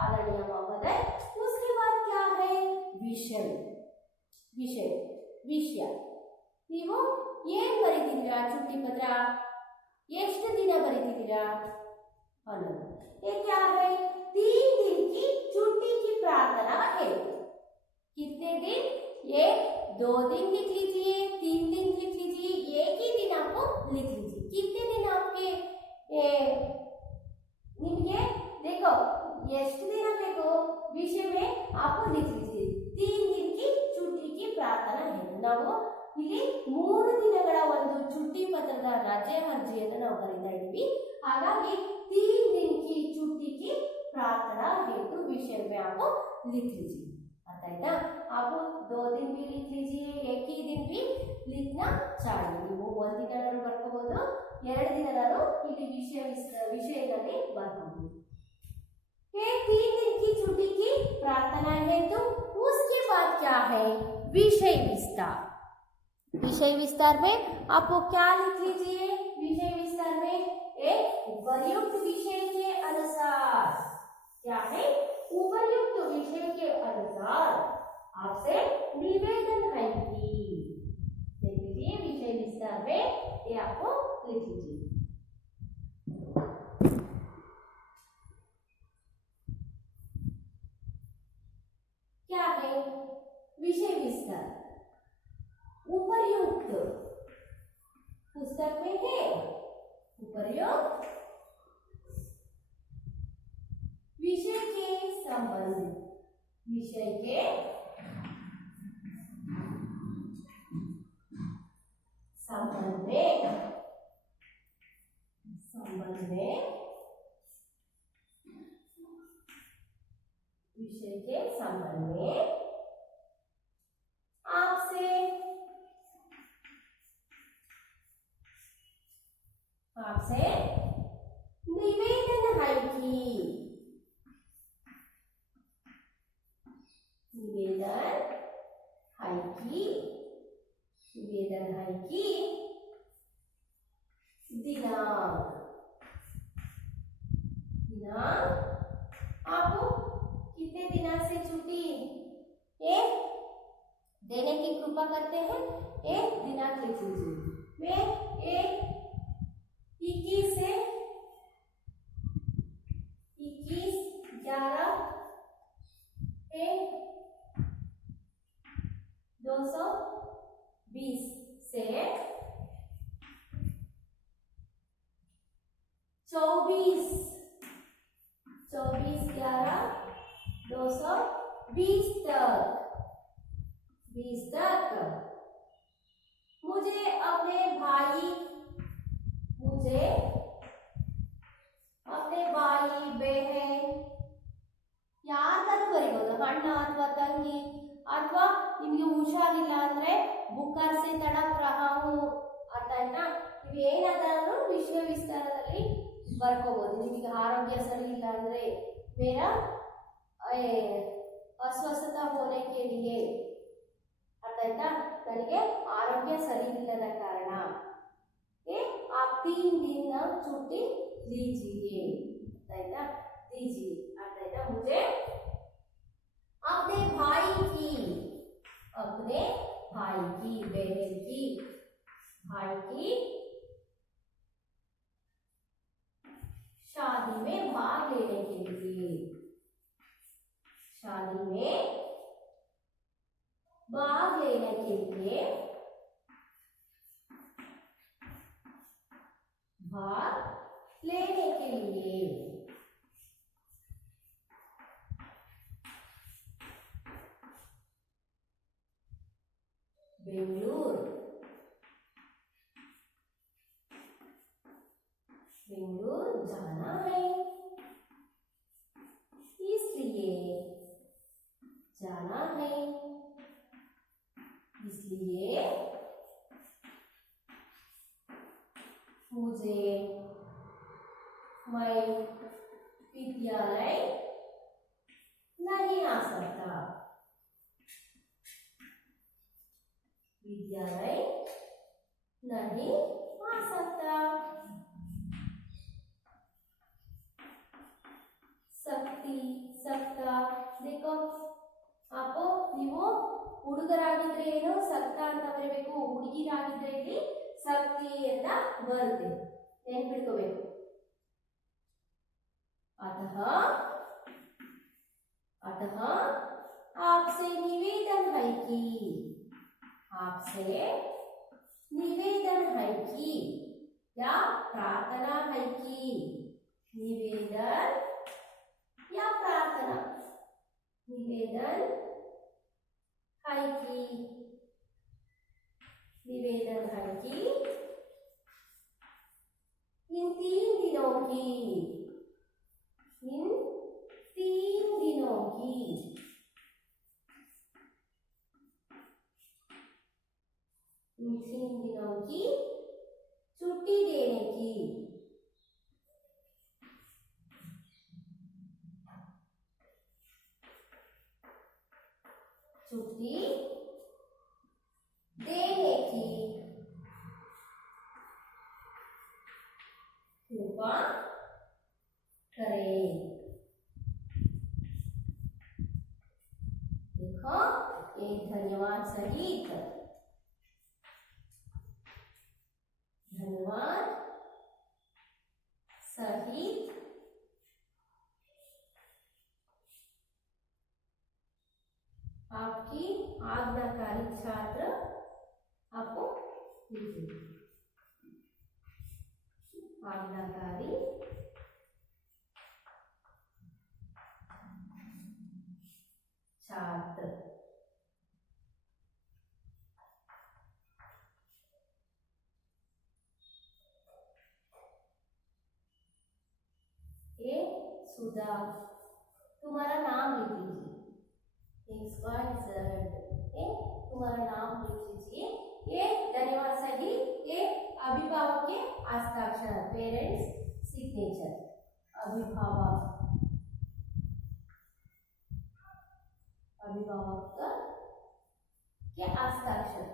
ಆದರಣೀಯ ಮಹೋದಯ उसके बाद क्या है ವಿಷಯ ನೀವು ಏನು ಬರೀತಿದ್ದೀರಾ ಚುಟ್ಟಿ ಪತ್ರ ಎಷ್ಟು ದಿನ ಬರೀತಿದ್ದೀರಾ ಅನ್ನೋದು ये क्या है 3 दिन की छुट्टी की प्रार्थना है कितने दिन ये 2 दिन लिख लीजिए 3 दिन लिख लीजिए एक ही दिन आपको लिख लीजिए कितने दिन आपके निम्गे देखो ಎಷ್ಟು ದಿನ ಬೇಕು ವಿಷಯ में आपको लिख लीजिए 3 दिन की छुट्टी की प्रार्थना है ನಾವು ಇಲ್ಲಿ 3 ದಿನಗಳ ಒಂದು छुट्टी ಪತ್ರದ ರಜೆ ಅರ್ಜಿಯನ್ನು ನಾವು ಬರೀತಾ ಇದ್ದೀವಿ ಹಾಗಾಗಿ 3 दिन की छुट्टी की प्रार्थना हेतु विषय में आपको लिख लीजिए अर्थ आಯ್ತಾ आप 2 दिन भी लिख लीजिए एक ही दिन भी लिखना चाहिए ನೀವು ಒಂದು ದಿನನಾದರೂ ಬರ್ಕೋಬಹುದು 2 ದಿನನಾದರೂ ಇಲ್ಲಿ ವಿಷಯದಲ್ಲಿ ಬರ್ಕೋಬಹುದು ये 3 दिन की छुट्टी की प्रार्थना है तो उसके बाद क्या है विषय विस्तार में आपको क्या लिख लीजिए विषय विस्तार में एक उपयुक्त विषय के अनुसार क्या है उपयुक्त विषय के अनुसार आपसे निवेदन है कि देख लीजिए विषय विस्तार में ये आपको लिख लीजिए क्या है विषय विस्तार उपर्युक्त पुस्तक में है उपर्युक्त विषय के संबंध, विषय के संबंध में विषय के संबंध में आपसे निवेदन है कि दिनांक आप कितने दिनांक से छुट्टी देने की कृपा करते हैं। एक दिनांक लिख लीजिए। वे 21 से 21/11 220 से 24/11/220 तक मुझे अपने भाई बहन ಯಾರನ್ನು ಬರೀಬಹುದು, ಅಣ್ಣ ಅಥವಾ ತಂಗಿ, ಅಥವಾ ನಿಮಗೆ ಹುಷಾರಿಲ್ಲ ಅಂದ್ರೆ ಬುಖಾರ್ ಸೆ ತಡಪ್ ರಹಾ ಹೂ, ಅರ್ಥ ಆಯ್ತಾ? ನೀವು ಏನಾದರೂ ವಿಷಯ ವಿಸ್ತಾರದಲ್ಲಿ ಬರ್ಕೋಬಹುದು। ನಿಮಗೆ ಆರೋಗ್ಯ ಸರಿ ಇಲ್ಲ ಅಂದ್ರೆ मेरा अस्वस्थता होने के लिए, अर्थ आಯ್ತಾ? ನನಗೆ ಆರೋಗ್ಯ ಸರಿ ಇಲ್ಲದ ಕಾರಣ आप 3 दिन छुट्टी लीजिए, अर्थ आಯ್ತಾ? दीजिए, अर्थ आಯ್ತಾ? मुझे अपने भाई की बहन की भाई की शादी में भाग लेने के लिए भाग लेने के लिए बेंगलुरु जाना है, इसलिए मुझे मैं विद्यालय नहीं आ सकता, सकता देखो आप ನೀವು ಹುಡುಗರಾಗಿದ್ರೆ ಏನು ಸಕ್ತ ಅಂತ ಬರಬೇಕು, ಹುಡುಗಿರಾಗಿದ್ರೆ ಇಲ್ಲಿ ಶಕ್ತಿ ಅಂತ ಬರುತ್ತೆ, ನೆನಪಿಟ್ಕೋಬೇಕು। अतः आपसे निवेदन है कि या प्रार्थना है कि निवेदन या प्रार्थना निवेदन है कि इन 3 दिनों की छुट्टी देने की कृपा करें। देखो एक धन्यवाद सहित आपकी आज्ञाकारी छात्र आपको आज्ञाकारी सुधा, तुम्हारा नाम लिख लीजिए। तुम्हारा नाम लिख लीजिए। ये धन्यवाद सही, ये अभिभावक के हस्ताक्षर, पेरेंट्स सिग्नेचर, अभिभावक के हस्ताक्षर।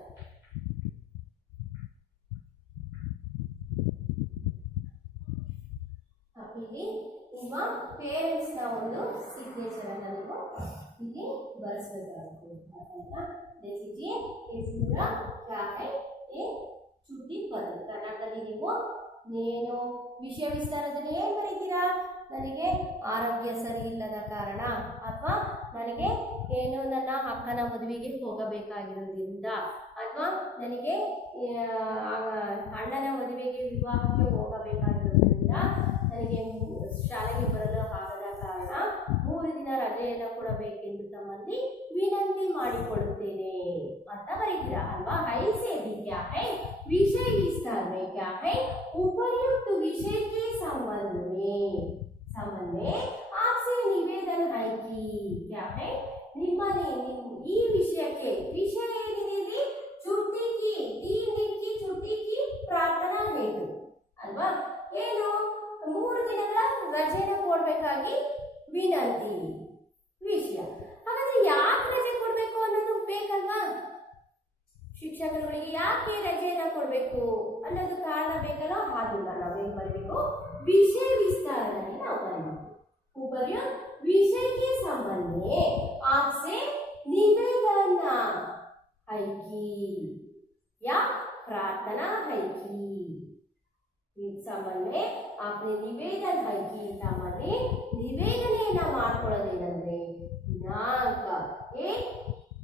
ಇಲ್ಲಿ ನಿಮ್ಮ ಪೇರೆಂಟ್ಸ್ ನ ಒಂದು ಸಿಗ್ನೇಚರ್ ಅನ್ನು ನೀವು ಇಲ್ಲಿ ಬರೆಸಬೇಕಾಗುತ್ತೆ। ಆಯ್ತಾ? देखिए ये पूरा क्या है, ये ಚುಟ್ಟಿ ಪದ। ಕನ್ನಡದಲ್ಲಿ ನೀವು ಏನು ವಿಷಯ ವಿಸ್ತಾರದಲ್ಲಿ ಏನು ಬರೀತೀರಾ? ನನಗೆ ಆರೋಗ್ಯ ಸರಿ ಇಲ್ಲದ ಕಾರಣ, ಅಥವಾ ನನಗೆ ಏನು ನನ್ನ ಅಕ್ಕನ ಮದುವೆಗೆ ಹೋಗಬೇಕಾಗಿರೋದ್ರಿಂದ, ಅಥವಾ ನನಗೆ ಅಣ್ಣನ ಮದುವೆಗೆ ವಿವಾಹಕ್ಕೆ ಹೋಗಬೇಕಾಗಿರೋದ್ರಿಂದ ನನಗೆ ಶಾಲೆಗೆ ಬರಲು ಆಗದ ಕಾರಣ 3 ದಿನ ರಜೆಯನ್ನು ಕೊಡಬೇಕೆಂದು ತಮ್ಮಲ್ಲಿ ವಿನಂತಿ ಮಾಡಿಕೊಳ್ಳುತ್ತೇನೆ ಅಂತ ಬರೀತೀರಾ ಅಲ್ವಾ? ऐसे भी क्या है, विषय विस्तार में क्या है, उपर्युक्त विषय के संबंध में आपसे निवेदन है कि क्या है, ನಿಮ್ಮನೆ ಈ ವಿಷಯಕ್ಕೆ, ವಿಷಯ ಏನಿದೆ ಇಲ್ಲಿ, छुट्टी की 3 दिन की छुट्टी की प्रार्थना हेतु ಅಲ್ವಾ? ಏನು 3 ದಿನಗಳ ರಜೆಯನ್ನು ಕೊಡಬೇಕಾಗಿ ವಿನಂತಿ ವಿಷಯ। ಹಾಗಾದ್ರೆ ಯಾಕೆ ರಜೆ ಕೊಡಬೇಕು ಅನ್ನೋದು ಬೇಕಲ್ವಾ? ಶಿಕ್ಷಕರುಗಳಿಗೆ ಯಾಕೆ ರಜೆಯನ್ನು ಕೊಡಬೇಕು ಅನ್ನೋದು ಕಾರಣ ಬೇಕಲ್ಲ? ಅದನ್ನ ನಾವೇನು ಬರಬೇಕು? ವಿಷಯ ವಿಸ್ತಾರದಲ್ಲಿ ನಾವು ಬರಬೇಕು। उपर्युक्त विषय के संबंध में आपसे निवेदन है कि या प्रार्थना है कि, इस संबंध में आपने निवेदन है कि ತಮ್ಮಲ್ಲಿ ನಿವೇದನೆಯನ್ನು ಮಾಡಿಕೊಳ್ಳೋದೇನೆಂದ್ರೆ, ದಿನಾಂಕ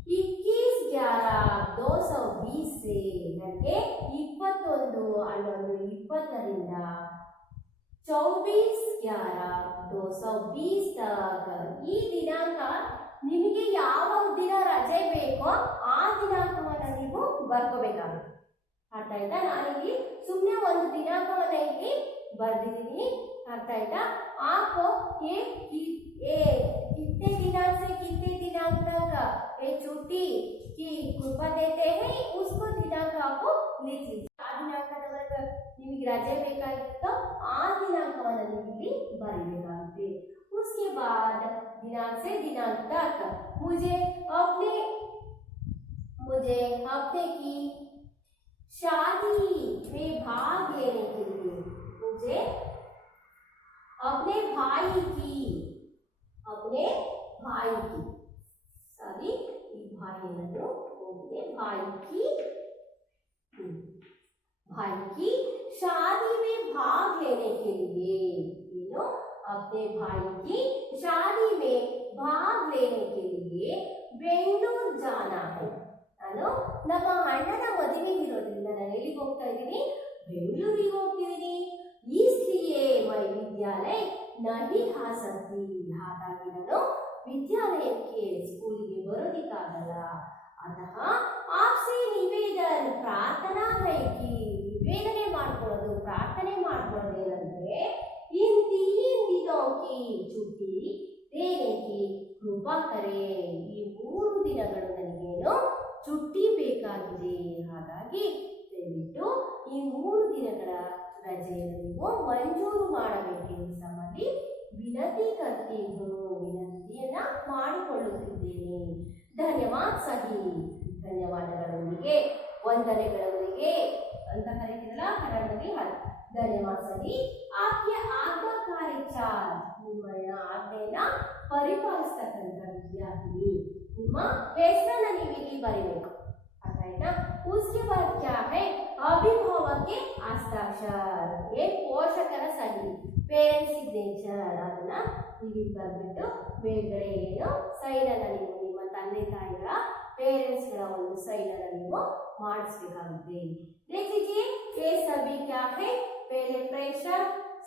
21/11/2020 से ನನಗೆ 21/11/20 24/11/2020 तक ಈ ದಿನಾಂಕ ನಿಮಗೆ ಯಾವ ದಿನ ರಜೆ ಬೇಕೋ ಆ ದಿನಾಂಕವನ್ನು ನೀವು ಬರ್ಕೋಬೇಕಾಗುತ್ತೆ। ಅರ್ಥ ಆಯ್ತಾ? ನಾನಿಲ್ಲಿ ಸುಮ್ಮನೆ ಒಂದು ದಿನಾಂಕವನ್ನು ಇಲ್ಲಿ ಬರ್ದಿದ್ದೀನಿ। ಅರ್ಥ ಆಯ್ತಾ? आपको ये कितने दिनांक से कितने दिनांक तक ये छुट्टी की कृपा देते हैं, उसको दिनांक आपको लिख लीजिए। ಆ ದಿನಾಂಕದವರೆಗೆ ನಿಮಗೆ रजे ಬೇಕಾಗಿತ್ತು ಆ ದಿನಾಂಕವನ್ನು ನೀವು ಇಲ್ಲಿ ಬರೀಬೇಕಾಗುತ್ತೆ। उसके बाद दिनांक से दिनांक तक मुझे अपने की शादी में भाग लेने के लिए, मुझे अपने भाई की शादी, भाई की शादी में भाग लेने के लिए, अपने भाई की शादी में भाग लेने के लिए बेंगलुरु जाना है। ನಾನು ನಮ್ಮ ಅಣ್ಣನ ಮದುವೆಗೆ ಇರೋದ್ರಿಂದ ನಾನು ಎಲ್ಲಿಗೆ ಹೋಗ್ತಾ ಇದ್ದೀನಿ? ಬೆಂಗಳೂರಿಗೆ ಹೋಗ್ತಿದ್ದೀನಿ। इसलिए मैं विद्यालय नहीं आ सकती, ಹಾಗಾಗಿ ನಾನು ವಿದ್ಯಾಲಯಕ್ಕೆ ಸ್ಕೂಲಿಗೆ ಬರೋದಿಕ್ಕಾಗಲ್ಲ। अतः आपसे निवेदन प्रार्थना है कि, ನಿವೇದನೆ ಮಾಡ್ಕೊಳ್ಳೋದು, ಪ್ರಾರ್ಥನೆ ಮಾಡ್ಕೊಳ್ಳೋದು ಏನಂದ್ರೆ, इन 3 दिनों की छुट्टी देने की कृपा करें, ಈ 3 ದಿನಗಳು ನನಗೇನು छुट्टी ಬೇಕಾಗಿದೆ, ಹಾಗಾಗಿ ದಯವಿಟ್ಟು ಈ 3 ದಿನಗಳ ರಜೆಯನ್ನು ನೀವು ಮಂಜೂರು ಮಾಡಬೇಕೆಂದು ತಮ್ಮಲ್ಲಿ ವಿನಂತಿ करती हूँ, ವಿನಂತಿಯನ್ನ ಮಾಡಿಕೊಳ್ಳುತ್ತಿದ್ದೇನೆ। ಧನ್ಯವಾದ ಸಹಿ, ಧನ್ಯವಾದಗಳೊಂದಿಗೆ, ವಂದನೆಗಳೊಂದಿಗೆ ಅಂತ ಕರೀತಿರಲ್ಲ ಕನ್ನಡದಲ್ಲಿ, ಧನ್ಯವಾದ ಸಹಿ ಆಜ್ಞೆ ಆಜ್ಞಾಕಾರಿ ಚಾರ್ಜ್, ನಿಮ್ಮ ಆಜ್ಞೆಯನ್ನ ಪರಿಪಾಲಿಸ್ತಕ್ಕಂಥ ವಿದ್ಯಾರ್ಥಿ, ನಿಮ್ಮ ಹೆಸರನ್ನ ನೀವು ಇಲ್ಲಿ ಬರೀಬೇಕು। ಅರ್ಥ ಆಯ್ತಾ? उसके बाद क्या है, अभिभावक के हस्ताक्षर, ये ಪೋಷಕರ ಸಹಿ, ಪೇರೆಂಟ್ಸ್ ಸಿಗ್ನೇಚರ್, ಅದನ್ನ ಇಲ್ಲಿ ಬರ್ಬಿಟ್ಟು ಮೇಲ್ಗಡೆ ಏನು ಸೈನ್ ಅನ್ನ ನೀವು ನಿಮ್ಮ ತಂದೆ ತಾಯಿಗಳ ಪೇರೆಂಟ್ಸ್ ಗಳ ಒಂದು ಸೈನ್ ಅನ್ನ ನೀವು ಮಾಡಿಸಬೇಕಾಗುತ್ತೆ। देख लीजिए ये सभी क्या है, पहले प्रेषक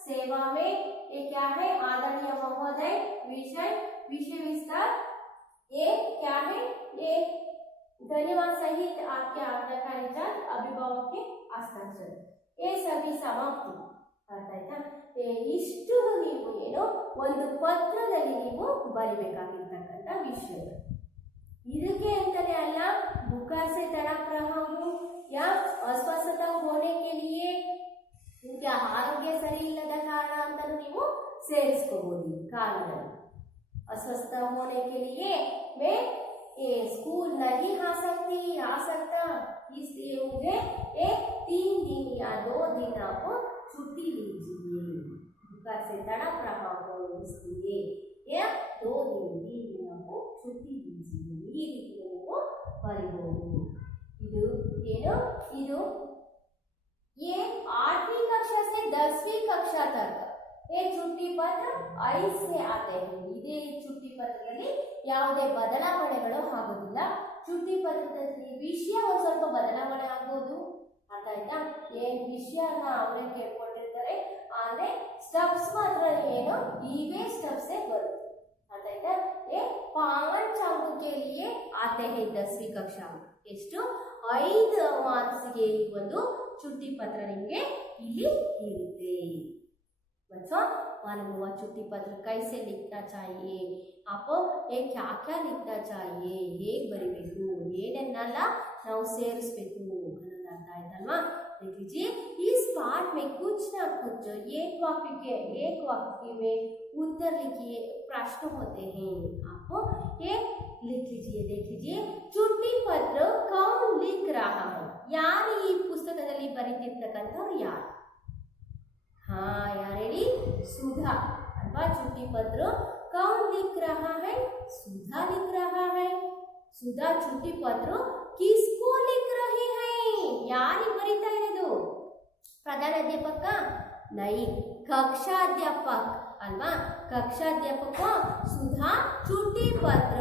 सेवा में, ये क्या है, आदरणीय महोदय, विषय विस्तार, ये क्या है, ये धन्यवाद सहित आपके आज्ञाकारी चार्ज, अभिभावक के हस्ताक्षर, ये सभी समाप्त। ಅರ್ಥ ಆಯ್ತಾ? ಇಷ್ಟು ನೀವು ಏನು ಒಂದು ಪತ್ರದಲ್ಲಿ ನೀವು ಬರಿಬೇಕಾಗಿರ್ತಕ್ಕಂಥ ವಿಷಯ. ಇದಕ್ಕೆ ಅಂತಾನೆ ಅಲ್ಲ, बुखार से तड़प रहा हूँ या अस्वस्थता होने के लिए क्या ಆರೋಗ್ಯ ಸರಿ ಇಲ್ಲದ ಕಾರಣ ಅಂತಾನು ನೀವು ಸೇರಿಸ್ಕೋಬಹುದು. ಕಾರಣದಲ್ಲಿ अस्वस्थ होने के लिए मैं स्कूल नहीं आ सकता, इसलिए मुझे 3 दिन या 2 दिन आप छुट्टी लीजिए. बुखार से तड़प रहा हूँ इसलिए या 2 दिन 3 दिन आप छुट्टी लीजिए. ಈ ರೀತಿ ನೀವು ಬರೀಬಹುದು. ಇದು ये 8वीं कक्षा से 10वीं कक्षा तक ये छुट्टी पत्र ऐसे आते हैं. ಇದೇ छुट्टी ಪತ್ರದಲ್ಲಿ ಯಾವುದೇ ಬದಲಾವಣೆಗಳು ಆಗೋದಿಲ್ಲ. छुट्टी ಪತ್ರದಲ್ಲಿ ವಿಷಯ ಒಂದು ಸ್ವಲ್ಪ ಬದಲಾವಣೆ ಆಗಬಹುದು. ಅರ್ಥ ಆಯ್ತಾ? ಏನು ವಿಷಯನ ಅವರೇ ಕೇಳ್ಕೊಂಡಿರ್ತಾರೆ, ಆದ್ರೆ ಸ್ಟೆಪ್ಸ್ ಮಾತ್ರ ಏನು ಇವೇ ಸ್ಟೆಪ್ಸ್ ಬರುತ್ತೆ. अर्थ आयता? ये 5 अंक के लिए आते हैं 10वीं कक्षा में. ಎಷ್ಟು 5 मार्क्स ಗೆ ಈ ಒಂದು छुट्टी पत्र ನಿಮಗೆ ಇಲ್ಲಿ ಇರುತ್ತೆ. बच्चों मालूम हुआ छुट्टी पत्र कैसे लिखना चाहिए, आप ये क्या क्या लिखना चाहिए, ಹೇಗೆ ಬರಿಬೇಕು, ಏನೆನ್ನೆಲ್ಲ ನಾವು ಸೇರಿಸಬೇಕು ಅನ್ನೋದು ಅರ್ಥ ಆಯ್ತಲ್ವಾ? देख लीजिए इस पाठ में कुछ ना कुछ एक वाक्य में उत्तर लिखिए प्रश्न होते हैं. आपको ये लिख लीजिए. देख लीजिए छुट्टी पत्र कौन लिख रहा है, ಯಾರು ಈ ಪುಸ್ತಕದಲ್ಲಿ ಬರೆದಿರ್ತಕ್ಕಂಥವ್ರು ಯಾರು? ಹಾ, ಯಾರು ಹೇಳಿ? ಸುಧಾ ಅಲ್ವಾ? छुट्टी पत्र कौन लिख रहा है? सुधा लिख रहा है. सुधा छुट्टी पत्र किसको लिख रही है? ಯಾರಿಗೆ ಬರೀತಾ ಇರೋದು? ಪ್ರಧಾನಾಧ್ಯಾಪಕ? ನೈ, ಕಕ್ಷಾಧ್ಯಾಪಕ ಅಲ್ವಾ? ಕಕ್ಷಾಧ್ಯಾಪಕ सुधा छुट्टी पत्र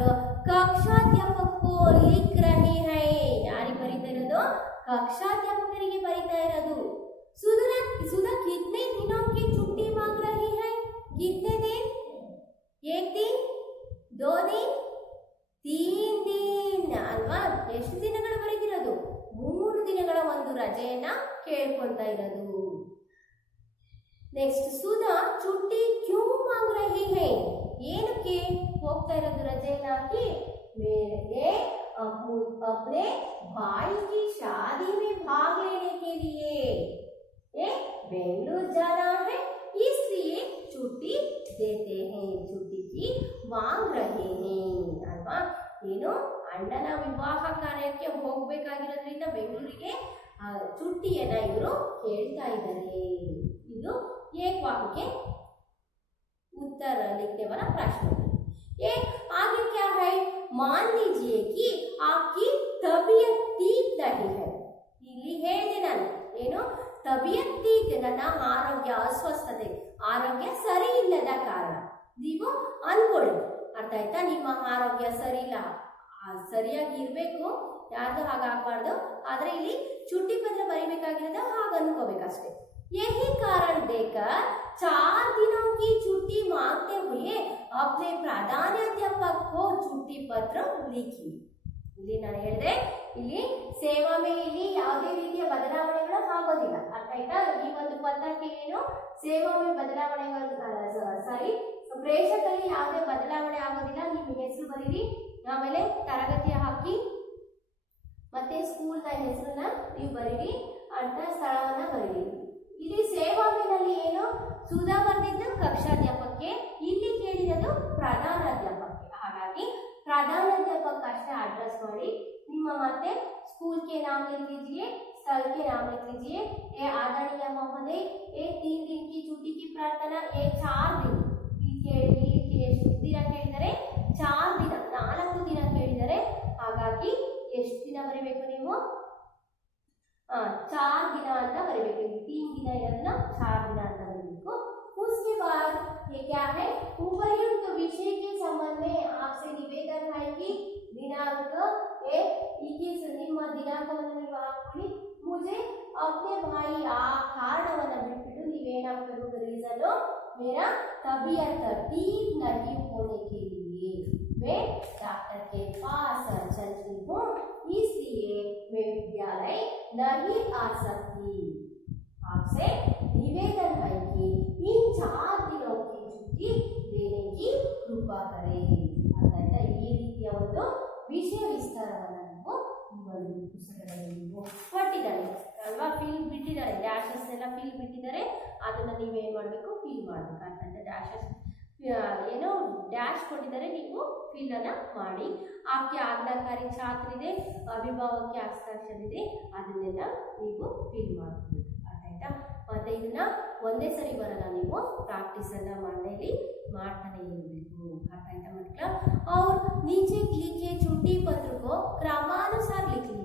कक्षाध्यापक को लिख रही है. ಯಾರಿಗೆ ಬರೀತಾ ಇರೋದು? ಕಕ್ಷಾಧ್ಯಾಪಕರಿಗೆ ಬರೀತಾ ಇರೋದು. सुधा कितने दिनों की छुट्टी मांग रही है? कितने दिन? 1 दिन, 2 दिन, 3 दिन ಅಲ್ವಾ? ಎಷ್ಟು ದಿನಗಳು ಬರೀತಿರೋದು? 3 ದಿನಗಳ ಒಂದು ರಜೆಯನ್ನ ಕೇಳ್ಕೊಳ್ತಾ ಇರೋದು. ನೆಕ್ಸ್ಟ್ ಸುಧಾ छुट्टी क्यों मांग रही है? ಏನಕ್ಕೆ ಹೋಗ್ತಾ ಇರೋದು ರಜೆಯನ್ನ ಹಾಕಿ? मेरे अपने भाई की शादी में भाग लेने के लिए बेंगलुरु जाना है, इसलिए छुट्टी देते हैं. छुट्टी की मांग रहे हैं अल्वा? ಏನು ಅಣ್ಣನ ವಿವಾಹ ಕಾರ್ಯಕ್ಕೆ ಹೋಗಬೇಕಾಗಿರೋದ್ರಿಂದ ಬೆಂಗಳೂರಿಗೆ छुट्टिಯನ್ನ ಇವರು ಕೇಳ್ತಾ ಇದ್ದಾರೆ. ಇದು एक वाक्य के उत्तर लिखने वाला प्रश्न है. ये आगे क्या है? मान लीजिए कि आपकी तबीयत ठीक नहीं है. ಇಲ್ಲಿ ಹೇಳಿದೆ ನಾನು ಏನು ತಬಿಯತ್ ಠೀಕ್, ನನ್ನ ಆರೋಗ್ಯ ಅಸ್ವಸ್ಥತೆ, ಆರೋಗ್ಯ ಸರಿ ಇಲ್ಲದ ಕಾರಣ ನೀವು ಅನ್ಕೊಳ್ಳಿ. ಅರ್ಥ ಆಯ್ತಾ? ನಿಮ್ಮ ಆರೋಗ್ಯ ಸರಿ ಇಲ್ಲ, ಸರಿಯಾಗಿ ಇರಬೇಕು, ಯಾರ್ದು ಹಾಗಾಗಬಾರ್ದು. ಆದರೆ ಇಲ್ಲಿ छुट्टी पत्र ಬರೀಬೇಕಾಗಿರೋದು ಹಾಗೆ ಅನ್ಕೋಬೇಕಷ್ಟೇ. यही कारण देकर 4 दिनों की छुट्टी मांगते हुए अपने प्रधानाध्यापक को छुट्टी पत्र लिखी. ಇಲ್ಲಿ ನಾನು ಹೇಳಿದೆ, ಇಲ್ಲಿ ಸೇವಾ ಮೇ ಇಲ್ಲಿ ಯಾವುದೇ ರೀತಿಯ ಬದಲಾವಣೆಗಳು ಆಗೋದಿಲ್ಲ. ಅರ್ಥ ಆಯ್ತಾ? ಈ ಒಂದು ಪತ್ರಕ್ಕೆ ಏನು ಸೇವಾ ಮೇ ಬದಲಾವಣೆಗಳು ಸಾರಿ ಪ್ರೇಷಕರಲ್ಲಿ ಯಾವುದೇ ಬದಲಾವಣೆ ಆಗೋದಿಲ್ಲ. ನಿಮ್ಮ ಹೆಸರು ಬರೀರಿ, ಆಮೇಲೆ ತರಗತಿಯ ಹಾಕಿ, ಮತ್ತೆ ಸ್ಕೂಲ್ನ ಹೆಸರನ್ನ ನೀವು ಬರೀರಿ ಅಂತ ಸ್ಥಳವನ್ನ ಬರೀರಿ. ಇಲ್ಲಿ ಸೇವಾ ಮೇನಲ್ಲಿ ಏನು ಸುಧಾ ಬರೆದಿದ್ದು ಕಕ್ಷಾಧ್ಯಾಪಕಕ್ಕೆ, ಇಲ್ಲಿ ಕೇಳಿರೋದು ಪ್ರಧಾನಾಧ್ಯಾಪಕಕ್ಕೆ. ಹಾಗಾಗಿ प्रधानाध्यापक अष्ट एड्रेस ಮಾಡಿ ನಿಮ್ಮ ಮತ್ತೆ स्कूल के नाम लिख लीजिए, स्थल के नाम लिख लीजिए. ये आदरणीय महोदय, ये 3 दिन की छुट्टी की प्रार्थना, ये 4 दिन ಎಷ್ಟು ದಿನ ಕೇಳಿದರೆ 4 ದಿನ, 4 ದಿನ ಕೇಳಿದರೆ. ಹಾಗಾಗಿ ಎಷ್ಟು ದಿನ ಬರೀಬೇಕು ನೀವು? 4 ದಿನ ಅಂತ ಬರೀಬೇಕು. 3 ದಿನ ಇರೋದನ್ನ 4 ದಿನ ಅಂತ ಬರೀಬೇಕು. उसके बाद ये क्या है? उपर्युक्त विषय के संबंध में आपसे निवेदन है कि दिनांक 21 ನಿಮ್ಮ ದಿನಾಂಕವನ್ನು ನೀವು ಹಾಕಿ. मुझे अपने भाई ಆ ಕಾರಣವನ್ನು ಬಿಟ್ಬಿಟ್ಟು ನೀವೇನಾಗಬೇಕು? ರೀಸನ್ मेरा तबीयत ठीक नहीं होने के लिए मैं डॉक्टर के पास चलती हूँ, इसलिए मैं विद्यालय नहीं आ सकती. आपसे निवेदन है ವಿಚಾರವನ್ನು ನಾವು ಈ ಒಂದು ಪುಸ್ತಕದಲ್ಲಿ ನೀವು ಕೊಟ್ಟಿದ್ದಾರೆ ಅಲ್ವಾ, ಫೀಲ್ ಬಿಟ್ಟಿದ್ದಾರೆ, ಡ್ಯಾಶಸ್ ಎಲ್ಲ ಫೀಲ್ ಬಿಟ್ಟಿದ್ದಾರೆ, ಅದನ್ನು ನೀವೇನು ಮಾಡಬೇಕು, ಫೀಲ್ ಮಾಡಬೇಕಂತ ಡ್ಯಾಶಸ್ ಏನೋ ಡ್ಯಾಶ್ ಕೊಟ್ಟಿದ್ದಾರೆ, ನೀವು ಫೀಲನ್ನು ಮಾಡಿ. ಆಕೆ ಆಜ್ಞಾಕಾರಿ ಛಾತ್ರಿದೆ, ಅಭಿಭಾವಕ್ಕೆ ಹಸ್ತಾಕ್ಷರ ಇದೆ, ಅದನ್ನೆಲ್ಲ ನೀವು ಫೀಲ್ ಮಾಡಬೇಕು. ಆಯ್ತಾ, ಮತ್ತೆ ಇದನ್ನ ಒಂದೇ ಸರಿ ಬರಲ್ಲ, ನೀವು ಪ್ರಾಕ್ಟೀಸನ್ನು ಮನೆಯಲ್ಲಿ ಮಾಡ್ತಾನೆ ಇರಬೇಕು. ಅರ್ಥ ಆಯ್ತಾ ಮಕ್ಕಳ? और नीचे लिखे छुट्टी पत्र को क्रमानुसार लिखी.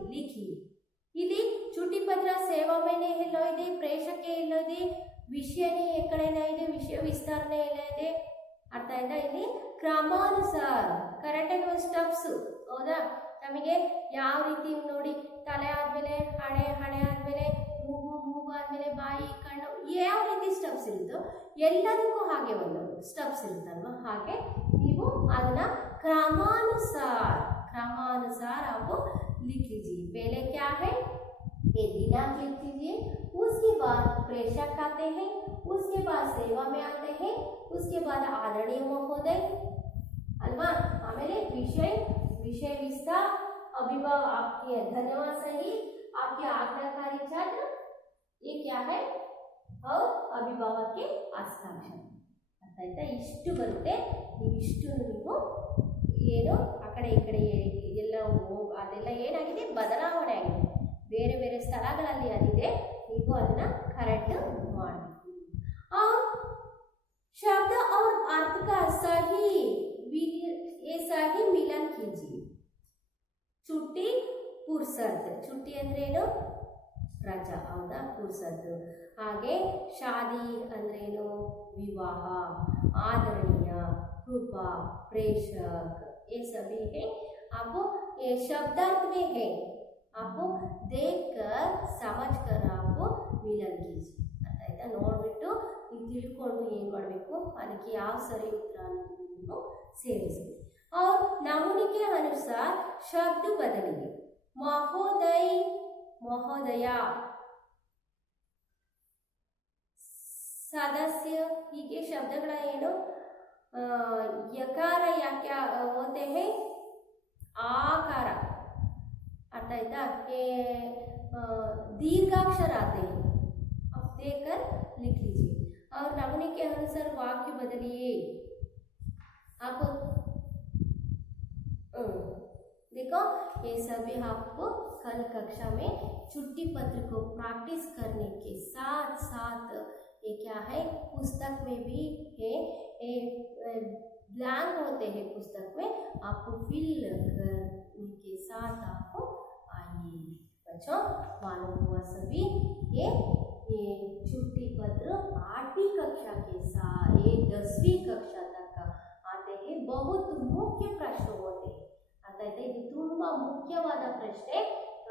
ಇಲ್ಲಿ ಚುಟ್ಟಿ ಪತ್ರ ಸೇವಾ ಮೇಲೆ ಎಲ್ಲೋ ಇದೆ, ಪ್ರೇಷಕ್ಕೆ ಎಲ್ಲೋ ಇದೆ, ವಿಷಯನೇ ಎಕಡೆನ ಇದೆ, ವಿಷಯ ವಿಸ್ತರಣೆ ಎಲ್ಲ ಇದೆ. ಅರ್ಥ ಆಯ್ತಾ? ಇಲ್ಲಿ ಕ್ರಮಾನುಸಾರ ಕರೆಕ್ಟಾಗಿ ಒಂದು ಸ್ಟೆಪ್ಸ್, ಹೌದಾ? ನಮಗೆ ಯಾವ ರೀತಿ ನೋಡಿ, ತಲೆ ಆದಮೇಲೆ ಹಣೆ, ಹಣೆ ಆದಮೇಲೆ ಮೂಗು, ಮೂಗು ಆದಮೇಲೆ ಬಾಯಿ, ಕಣ್ಣು, ಯಾವ ರೀತಿ ಸ್ಟೆಪ್ಸ್ ಇರುತ್ತೋ ಎಲ್ಲದಕ್ಕೂ ಹಾಗೆ ಒಂದು ಸ್ಟೆಪ್ಸ್ ಇರುತ್ತಲ್ವ, ಹಾಗೆ ನೀವು ಅದನ್ನ क्रमानुसार आपको लिख लीजिए. पहले क्या है, ये दिनांक लिख लीजिए, उसके बाद प्रेषक आते हैं, उसके बाद सेवा में आते हैं, उसके बाद आदरणीय महोदय अल्वा, आमेले विषय विस्तार, अभिभाव आपके धन्यवाद सही, आपके आज्ञाकारी छात्र, ये क्या है, और अभिभावक के हस्ताक्षर. ಅರ್ಥ ಆಯ್ತಾ? ಇಷ್ಟು ಬರುತ್ತೆ. ಇಷ್ಟು ನೀವು ಏನು ಆ ಕಡೆ ಈ ಕಡೆ ಎಲ್ಲ ಅದೆಲ್ಲ ಏನಾಗಿದೆ, ಬದಲಾವಣೆ ಆಗಿದೆ, ಬೇರೆ ಬೇರೆ ಸ್ಥಳಗಳಲ್ಲಿ ಅದಿದೆ, ನೀವು ಅದನ್ನ ಕರೆಕ್ಟ್ ಮಾಡಬೇಕು. ಶಬ್ದ और अर्थ का सही मिलन कीजिए. छुट्टी ಪುರ್ಸತ್, छुट्टी ಅಂದ್ರೆ ಏನು, ರಜಾ, ಹೌದಾ? ಪುರ್ಸತ್. ಹಾಗೆ ಶಾದಿ ಅಂದ್ರೇನು, विवाह, आदरणीय, कृपा, प्रेषक, ये सभी है. आपको ये शब्दार्थ में है, आपको देखकर समझकर आपको मिलन कीजिए. ಅರ್ಥ ಆಯ್ತಾ? ನೋಡ್ಬಿಟ್ಟು ನೀವು ತಿಳ್ಕೊಂಡು ಏನು ಮಾಡಬೇಕು, ಅದಕ್ಕೆ ಯಾವ ಸರಿ ಉತ್ತರ ಅನ್ನೋದನ್ನು ನೀವು ಸೇರಿಸಬೇಕು. और नमूने के अनुसार शब्द बदलिए. महोदय, महोदया, सदस्य, ಹೀಗೆ ಶಬ್ದಗಳ ಏನು ಯಕಾರ ಯಾಕೆ ಹೋते हैं, आकार. अर्थ आयता? दीर्घाक्षर आते हैं, अब देखकर लिख लीजिए. और नमूने के अनुसार वाक्य बदलिए. आपको देखो, ये सभी आपको कल कक्षा में छुट्टी पत्र को प्रैक्टिस करने के साथ साथ ये क्या है, पुस्तक में भी है, ब्लैंक होते हैं पुस्तक में, आपको फिल करने के साथ आपको आइए. बच्चों, मालूम हुआ सभी, ये छुट्टी पत्र 8वीं कक्षा के साथ 10वीं कक्षा तक आते हैं. बहुत मुख्य प्रश्न होते हैं. आता है ಇದು ತುಂಬಾ ಮುಖ್ಯವಾದ ಪ್ರಶ್ನೆ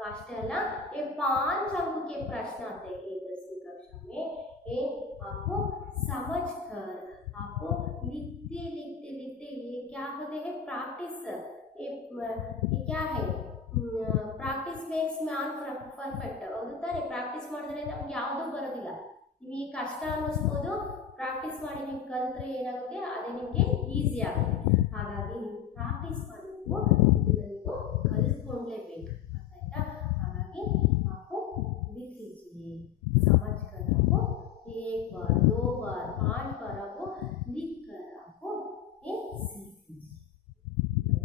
ಅಷ್ಟೇ ಅಲ್ಲ, ये 5 अंक के प्रश्न आते हैं 10वीं कक्षा में. ये आपको समझ कर आपको लिखते लिखते लिखते ये क्या होते हैं, प्रैक्टिस. ये क्या है, ಪ್ರಾಕ್ಟೀಸ್ ಮೇಕ್ಸ್ ಮ್ಯಾನ್ ಪರ್ಫೆಕ್ಟ್. ಹೌದು ತಾನೆ? ಪ್ರಾಕ್ಟೀಸ್ ಮಾಡಿದ್ರೆ ನಮ್ಗೆ ಯಾವುದೂ ಬರೋದಿಲ್ಲ. ನಿಮಗೆ ಕಷ್ಟ ಅನ್ನಿಸ್ಬೋದು, ಪ್ರಾಕ್ಟೀಸ್ ಮಾಡಿ ನೀವು ಕಲಿತ್ರೆ ಏನಾಗುತ್ತೆ, ಅದೇ ನಿಮಗೆ ಈಸಿ ಆಗುತ್ತೆ. ಹಾಗಾಗಿ ನೀವು ಪ್ರಾಕ್ಟೀಸ್ ಮಾಡಿ ನೀವು ಇದನ್ನು ಕಲಿತ್ಕೊಳ್ಳೇಬೇಕು. ಆಯ್ತಾ? ಹಾಗಾಗಿ आपको लिख लीजिए, समझ कर आपको 1 बार 2 बार 5 बार आपको लिख कर आपको ये सीख लीजिए.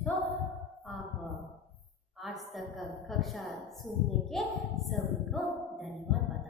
तो आप आज तक कक्षा सुनने के सभी को धन्यवाद.